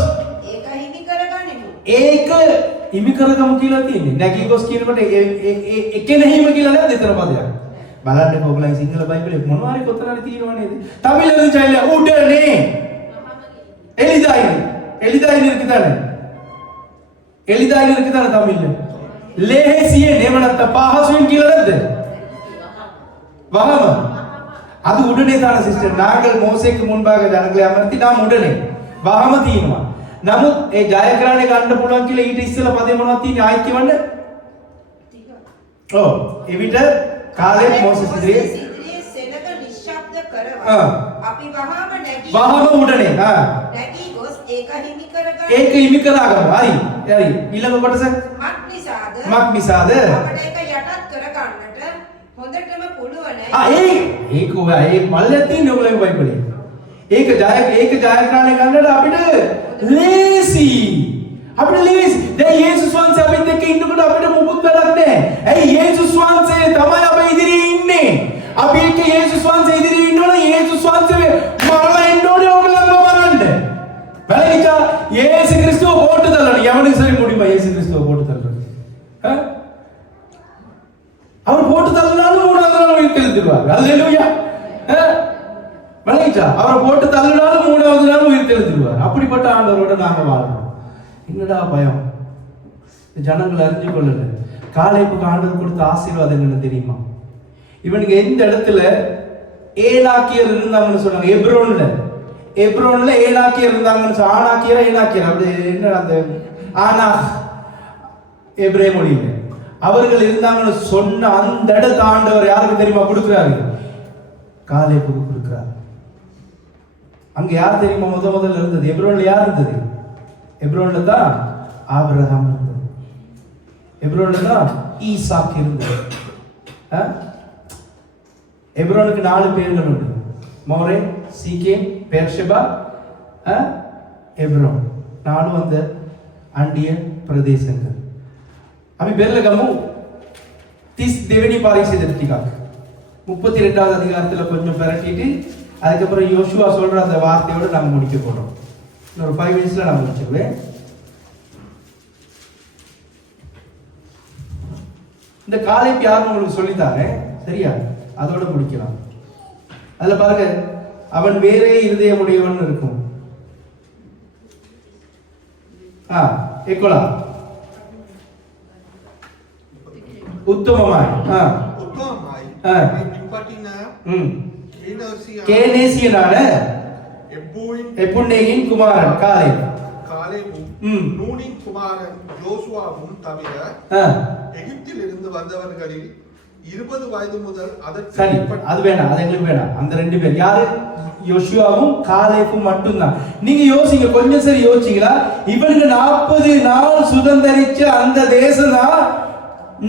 ඒක හිමි කරගනිමු. ඒක හිමි කරගමු කියලා තියෙන්නේ. නැගී ගොස් කියනකොට එකෙනෙහිම කියලා නේද ඊතර පදයක්. බලන්න ඔයගොල්ලෝ සිංහල බයිබලේ මොනවා හරි කොතන හරි තියෙනව නේද? தமிழ்ல चले உடனே எளிதாய் இருக்குதானே? எளிதாய் இருக்குதானே தமிழ்ல? லேசியே நேமனத்த பாஹசுவின் கீழ නේද? வஹாம அது உடனே தான சிஸ்டர். நாங்கள் மோசேக்கு முன்பாக ஜனங்களை அமர்த்தி நாம் உடனே வஹாம தீனுமா. නමුත් ඒ ජයග්‍රහණය ගන්න පුළුවන් කියලා ඊට ඉස්සෙල්ලා පදේ මොනවද තියෙන්නේ ආයෙත් කියවන්න. ඔව්. එවිට කාලේ මෝසෙස් ඉදිරියේ සෙනග නිශ්ශබ්ද කරවා ආ. අපි වහාම නැගී උඩනේ. නැගී ගොස් ඒක හිමි කරගන්න. ඒක හිමි කරගන්න. හරි. හරි. ඊළඟ කොටස මක් නිසාද? අපිට ඒක යටත් කරගන්නට හොඳටම පුළුවන්. ඒක ඔයා ඒ මල්ලේ තියෙන ඔයගොල්ලෝ බයිබලේ. ඒක ජයග්‍රහණය ගන්නට අපිට ලේසි. දැන් යේසුස් වහන්සේ අපිත් එක්ක ඉන්නකොට අපිට මොකුත් වැඩක් නැහැ. ඇයි යේසුස් වහන්සේ තමයි අපේ ඉදිරියේ ඉන්නේ. අපි එක්ක යේසුස් වහන්සේ ඉදිරියේ ඉන්නවනේ යේසුස් වහන්සේ මරලා එන්න ඕනේ ඕගොල්ලන්ව මරන්න. වැලකිච්චා යේසු கிறிஸ்துவ போட்டு தள்ளணும். எவனுக்கு சரி முடியுமா இயேசு கிறிஸ்துவ போட்டு தள்ளணும்? அவர் போட்டு தள்ளினாலும் மூணாவது நாள் உயிர் தெழுந்துருவார். அல்லேலூயா. வளைச்சா அவரை போட்டு தள்ளினாலும் மூணாவது நாள் உயிர் தெழுந்துருவார். அப்படிப்பட்ட ஆண்டவரோட நாங்க வாழணும். என்னடா பயம்? ஜனங்கள் அறிஞ்சு கொள்ளல. காலேபுக்கு ஆண்டவர் கொடுத்த ஆசீர்வாதம் என்ன தெரியுமா? இவனுக்கு எந்த இடத்துல ஏலாக்கியர் இருந்தாங்கன்னு சொன்னாங்க. எப்ரோன்ல ஏலாக்கியர் இருந்தாங்கன்னு ஆனாக்கியர் அப்படி என்ன அந்த ஆனா எபிரேய மொழியில அவர்கள் இருந்தாங்கன்னு சொன்ன அந்த இடத்த ஆண்டவர் யாருக்கு தெரியுமா கொடுக்கிறாரு? காலேபுக்கு கொடுக்கிறார். அங்க யார் தெரியுமா முதல்ல இருந்தது? எப்ரோன்ல யார் இருந்தது? எப்ரோன்ல தான் ஆபிரகாம் இருந்தது. எப்ரோன்ல தான் ஈசாக் இருந்தது. எப்ரோனுக்கு 4 பேர்கள் உண்டு. மோரே, சீகேம், பெர்ஷெபா, எப்ரோன். 4 அந்த அண்டிய பிரதேசங்கள். අපි බෙරළ ගමු 32 වෙනி பாரிசீதத்தை ටිකක් 32வது அதிகாரத்துல கொஞ்சம் பரட்டிட்டு அதுக்கப்புறம் யோசுவா சொல்ற அந்த வார்த்தையோட நாம முடிக்க போறோம். இன்னொரு 5 மினிட்ஸ்ல நான் முடிச்சிடுவேன். இந்த காலேப் யாருன்னு உங்களுக்கு சொல்லித்தாங்க, சரியா? அதோட முடிக்கலாம். அதுல பாருங்க, அவன் வேறே இருதயமுடையவன் இருக்கும். எக்கோலா உத்தமமாய் கேனேசியனான எப்புன்னேயின் குமாரன் காலேபும் நூனின் குமாரன் யோசுவாவும் தவிர எகிப்தில் இருந்து வந்தவர்களில் 20 வயது முதல் சரி, அது வேணாம், அது எங்களுக்கு வேணாம். அந்த 2 பேர் யாரு? யோசுவாவும் காலேபும் மட்டும்தான். நீங்க யோசிங்க, கொஞ்சம் சரி யோசிச்சீங்களா? இவனுக்கு 40 நாள் சுதந்தரிச்ச அந்த தேசம் தான்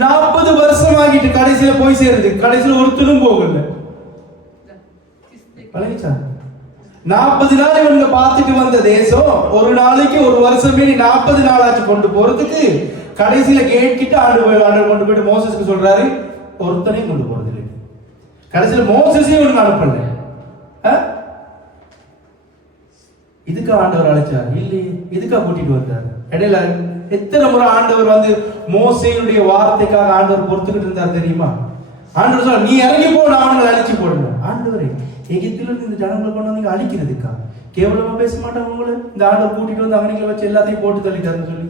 40 வருஷம் ஆகிட்டு கடைசியில போய் சேருது. கடைசியில ஒருத்தரும் போகல. 40 நாள் இவங்க பார்த்துட்டு வந்த தேசம் ஒரு நாளைக்கு ஒரு வருஷமே 40 நாளாச்சு கொண்டு போறதுக்கு கடைசியில கேட் கிட்ட ஆண்டு கொண்டு போயிட்டு மோசஸ்க்கு சொல்றாரு, ஒருத்தனையும் கொண்டு போறது இல்லை. கடைசியில மோசஸையும் ஒண்ணு அனுப்பல. இதுக்கு ஆண்டவர் அழைச்சார் இல்லையே, இதுக்கா கூட்டிட்டு வந்தார். இடையில எத்தனை முறை ஆண்டவர் வந்து மோசேயுடைய வார்த்தைக்காக ஆண்டவர் பொறுத்துக்கிட்டு இருந்தார் தெரியுமா? ஆண்டவர் சொல்ல, நீ இறங்கி போ, நான் அவங்களை அழிச்சு போடுவேன். ஆண்டவரே, எகிப்தில இருந்து இந்த ஜனங்களை கொண்டு வந்து அழிக்கிறதுக்கா? கேவலமா பேச மாட்டாங்க உங்களை? இந்த ஆண்டவர் கூட்டிட்டு வந்து அவங்களை வச்சு எல்லாத்தையும் போட்டு தள்ளிட்டாருன்னு சொல்லி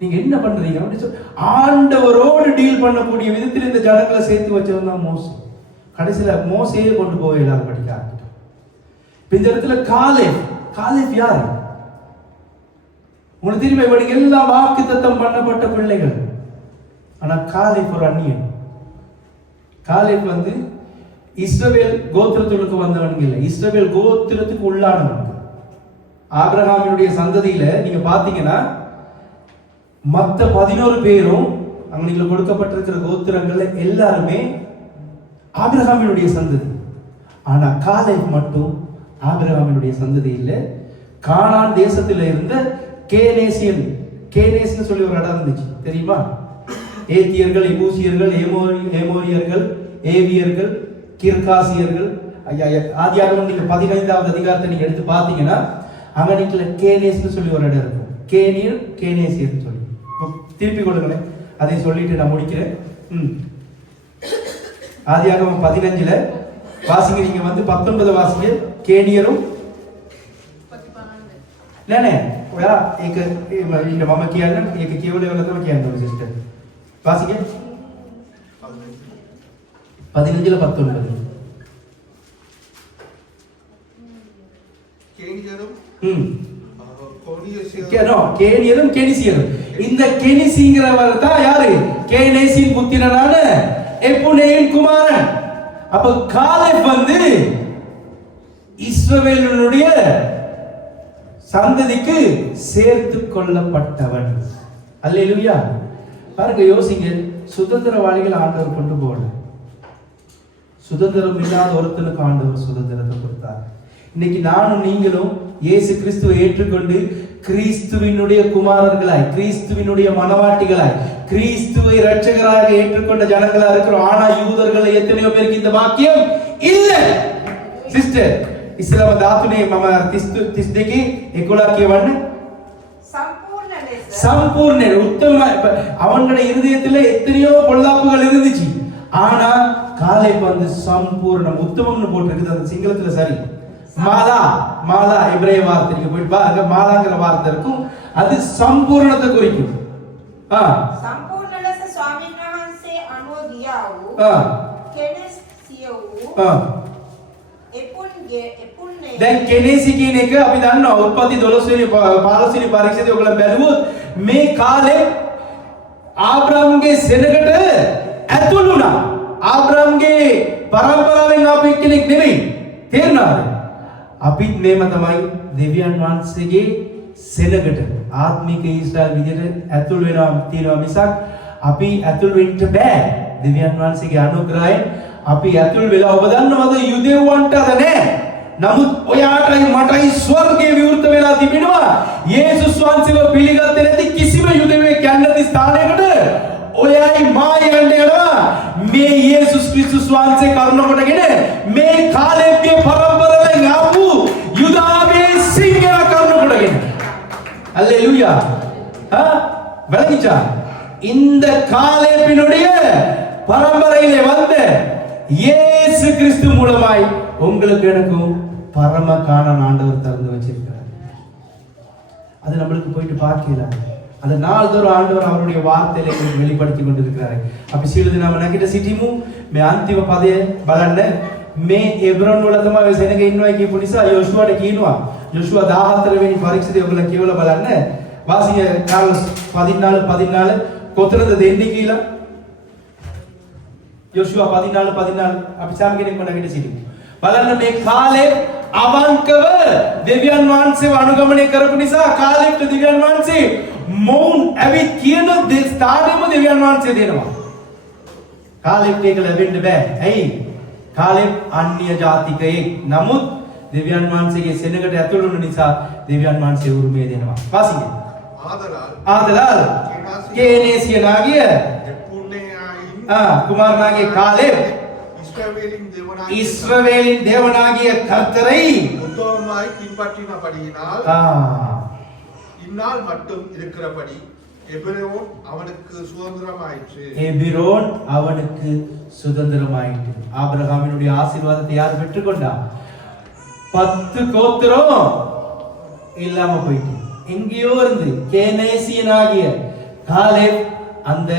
நீங்க என்ன பண்றீங்க அப்படின்னு சொல்லி ஆண்டவரோடு டீல் பண்ணக்கூடிய விதத்தில் இந்த ஜனங்களை சேர்த்து வச்சவன் தான் மோசே. கடைசியில மோசையே கொண்டு போக எல்லாரும் படிக்க ஆரம்பிட்டோம். இந்த இடத்துல காலேப் யாரு உங்களுக்கு தெரியுமா? இவனுக்கு எல்லாம் வாக்குத்தத்தம் பண்ணப்பட்ட பிள்ளைகள். ஆனா காலேப் ஒரு அந்நியன். காலேப் வந்து இஸ்ரவேல் கோத்திரத்துக்கு வந்தவனுக்கு இல்லை, இஸ்ரவேல் கோத்திரத்துக்கு உள்ளானவனுக்கு. ஆபிரகாமினுடைய சந்ததியில நீங்க பாத்தீங்கன்னா மற்ற 11 பேரும் அங்க கொடுக்கப்பட்டிருக்கிற கோத்திரங்கள்ல எல்லாருமே ஆபிரகாமினுடைய சந்ததி. ஆனா காலேப் மட்டும் ஆபிரகாமினுடைய சந்ததி இல்லை. கானான் தேசத்துல இருந்த கேனேஸ்னு சொல்லி ஒரு இடம் இருந்துச்சு, தெரியுமா? ஏத்தியர்கள், எபூசியர்கள், ஏமோரியர்கள், ஏவியர்கள், கிர்காசியர்கள். ஆதியாகமம் நீங்க 15வது அதிகாரத்தை நீங்க எடுத்து பாத்தீங்கன்னா அங்க நீங்க கேனேஸ்னு சொல்லி ஒரு இடம் இருக்கும். கேனேசியர் சொல்லி திருப்பி கொடுங்களேன், அதை சொல்லிட்டு நான் முடிக்கிறேன். ஆதியாகமம் 15ல வாசிங்க. நீங்க வந்து 19 வாசிங்க. கேனியரும் नहीं ओया एक इन मम किया ना एक केवल वाला तो किया दो सिस्टर वासिके 15ல 19 கேனியரும் கேனியரும் கெனிசியரும். இந்த கெனிசிங்கிறவர் தான் யாரு? கேனேசின் புத்திரனான எப்புனேயின் குமாரன். அப்ப காலேப் வந்து இஸ்ரவேலுடைய சந்ததிக்கு சேர்த்து கொள்ளப்பட்டவன். அல்லேலூயா. பாருங்க, யோசிங்க, சுதந்திரவாளிகள் ஆண்டவர் கொண்டு போகல. சுதந்திரம் இல்லாத ஒருத்தனுக்கு ஆண்டவர் சுதந்திரத்தை கொடுத்தார். இன்னைக்கு நானும் நீங்களும் இயேசு கிறிஸ்துவை ஏற்றுக்கொண்டு கிறிஸ்துவினுடைய குமாரர்களாய், கிறிஸ்துவினுடைய மனவாட்டிகளாய், கிறிஸ்துவை இரட்சகராக ஏற்றுக்கொண்ட ஜனங்களா இருக்கிறோம். ஆனா யூதர்கள் எத்தனையோ பேருக்கு இந்த வாக்கியம் இல்ல. சிஸ்டர், ඉස්සලම ධාතුනේ මම 32 11 කියවන්න. சம்பூர்ண உத்தம. அவங்களுடைய இருதயத்துல எத்தனையோ பொல்லாப்புகள் இருந்துச்சு. ஆனா காலேப் வந்து சம்பூர்ணம், உத்தமம்னு போட்டிருக்குது. அந்த சிங்களத்துல சரி, மாலா மாலா எபிரேய வார்த்தை நீங்க போயிட்டு பாருங்க. மாலாங்கிற வார்த்தை இருக்கும், அது சம்பூர்ணத்தை குறிக்கும். සම්පූර්ණ ලෙස ස්වාමීන් වහන්සේ අනුව ගියා වූ කෙනෙස් සිය වූ එපුන්නේ. දැන් කෙනේසි කියන එක අපි දන්නවා. උත්පත්ති 12 වෙනි 15 වෙනි පරීක්ෂණයේදී ඔයගොල්ලෝ බැලුවොත් මේ කාලේ ආබ්‍රාම්ගේ සෙනගට ඇතුළු වුණා. ආබ්‍රාම්ගේ පරම්පරාවෙන් ආපු කෙනෙක් නෙමෙයි. තේරුණාද? අපිත් මේම තමයි දෙවියන් වහන්සේගේ සෙනගට ආත්මික ඊශ්‍රායල් විදිහට ඇතුල් වෙනවා තියෙනවා මිසක් අපි ඇතුල් වෙන්න බෑ. දෙවියන් වහන්සේගේ අනුග්‍රහයෙන් අපි ඇතුල් වෙලා, ඔබ දන්නවද යුදෙව්වන්ට අද නෑ. නමුත් ඔයාටයි මටයි ස්වර්ගයේ විවෘත වෙලා තිබෙනවා. යේසුස් වහන්සේව පිළිගත්තේ නැති කිසිම යුදෙවෙක් යන්නේ නැති ස්ථානයකට ඔයයි මායි යන්න යනවා. මේ යේසුස් ක්‍රිස්තුස් වහන්සේ කරුණ කොටගෙන මේ කාලේප්ගේ පරම්පරාවෙන් ආපු යුදාවේ සිංහල කරුණ කොටගෙන. அல்லேலூயா. விளங்கிச்சா? இந்த காலேபினுடைய பரம்பரையிலே வந்த இயேசு கிறிஸ்து மூலமாய் உங்களுக்கு எனக்கும் பரம கானான் ஆண்டவர் திறந்து வச்சிருக்கிறார். அது நம்மளுக்கு போயிட்டு பார்க்கல. அது நாள்தோறும் ஆண்டவர் அவருடைய வார்த்தையில வெளிப்படுத்தி கொண்டிருக்கிறார். අපි සියලු දෙනාම නැගිට සිටිමු. මේ අන්තිම පදය බලන්න. මේ එබ්‍රෝන් වල තමයි ඔය සෙනග ඉන්නවා කියපු නිසා යෝෂුවාට කියනවා. යෝෂුවා 14 වෙනි පරීක්ෂිතය ඔයගොල්ලෝ කියවලා බලන්න. වාසිය කාර්ලස් 14 කොතරද දෙන්නේ කියලා. යෝෂුවා 14 අපි සාම කෙනෙක්ම නැගිට සිටිමු. බලන්න මේ කාලේ අවංකව දෙවියන් වහන්සේව අනුගමනය කරපු නිසා කාලෙට දෙවියන් වහන්සේ මොවුන් ඇවිත් කියන ස්ථානෙම දෙවියන් වහන්සේ දෙනවා. කාලෙට ඒක ලැබෙන්න බෑ. ඇයි? කාලෙත් අන්‍ය ජාතිකයෙක්. නමුත් දෙවියන් වහන්සේගේ සෙනගට ඇතුළු වුණ නිසා දෙවියන් වහන්සේ උරුමය දෙනවා. වාසිය. ආදලාල් කේනේසියනාගිය කුමාරනාගේ කාලෙත් இஸ்ரவேலின் தேவனாகிய கர்த்தரை உத்தமமாய் பின்பற்றினபடியினால் இந்நாள் மட்டும் இருக்கிறபடி எபிரோன் அவனுக்கு சுதந்திரமாயிற்று. எபிரோன் அவனுக்கு சுதந்திரமாயிற்று. ஆபிரகாமினுடைய ஆசீர்வாதத்தை யார் பெற்றுக்கொண்டா? 10 கோத்திரம் இல்லாம போயிட்டு எங்கேயோ இருந்து கேனேசியனாகிய காலேப் அந்த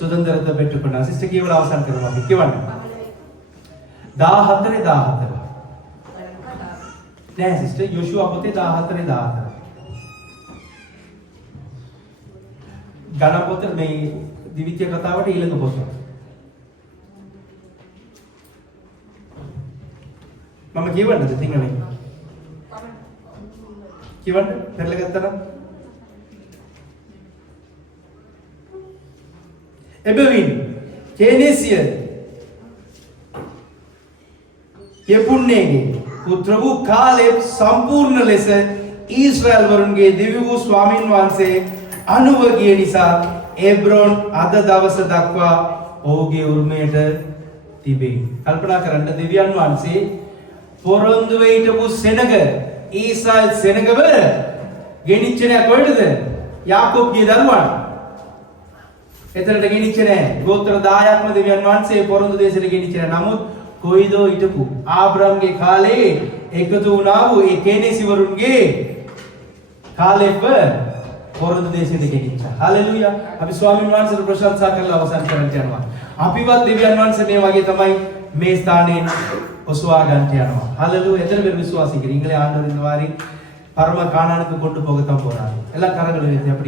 சுதந்திரத்தை பெற்றுக்கொண்டான். சிஸ்டர் கேவல அவசான கருவாங்க கேவன 14 නෑ සිස්ටර් යෝෂුවා පොතේ 14 ගණන් පොත මේ දිවිත්‍ය කතාවට ඊළඟ පොත. මම කියවන්නද සිංහලෙන්? කියවන්න පෙරලා ගත්තා නම් එබැවින් කේනේසිය යෙපුන්නේගේ පුත්‍ර වූ කාලෙබ් සම්පූර්ණ ලෙස ඊශ්‍රායල් වරුන්ගේ දිව්‍ය වූ ස්වාමීන් වහන්සේ අනුව ගිය නිසා එබ්‍රෝන් අද දවස දක්වා ඔහුගේ උරුමයට තිබේ. කල්පනා කරන්න දෙවියන් වහන්සේ පොරොන්දුව හිටපු සෙනග ඊශ්‍රායල් සෙනගව ගෙනිච්ච නෑ කොහෙටද? යාකෝබ්ගේ දරුවන්. එතනට ගෙනිච්ච නෑ. ගෝත්‍ර 10ක්ම දෙවියන් වහන්සේ පොරොන්දු දේශයට ගෙනිච්ච නෑ. නමුත් කොයිදෝ හිටපු ආබ්‍රාම්ගේ කාලේ එකතු වුණා වූ ඒ කේනේසි වරුන්ගේ කාලෙව පොරොන්දු දේශයට ගෙනිච්චා. හalleluya. අපි ස්වාමීන් වහන්සේට ප්‍රශංසා කරලා අවසන් කරන්න යනවා. අපිවත් දෙවියන් වහන්සේ මේ වගේ තමයි මේ ස්ථානයෙන් ඔසවා ගන්න යනවා. හalleluya. එතන වෙන විශ්වාසී කෙනෙක් ඉංග්‍රීසි ආන්දරින් වාරි பரம கானானுக்கு கொண்டு போகத்தான் போறாரு. எல்லா கரங்களும் அப்படி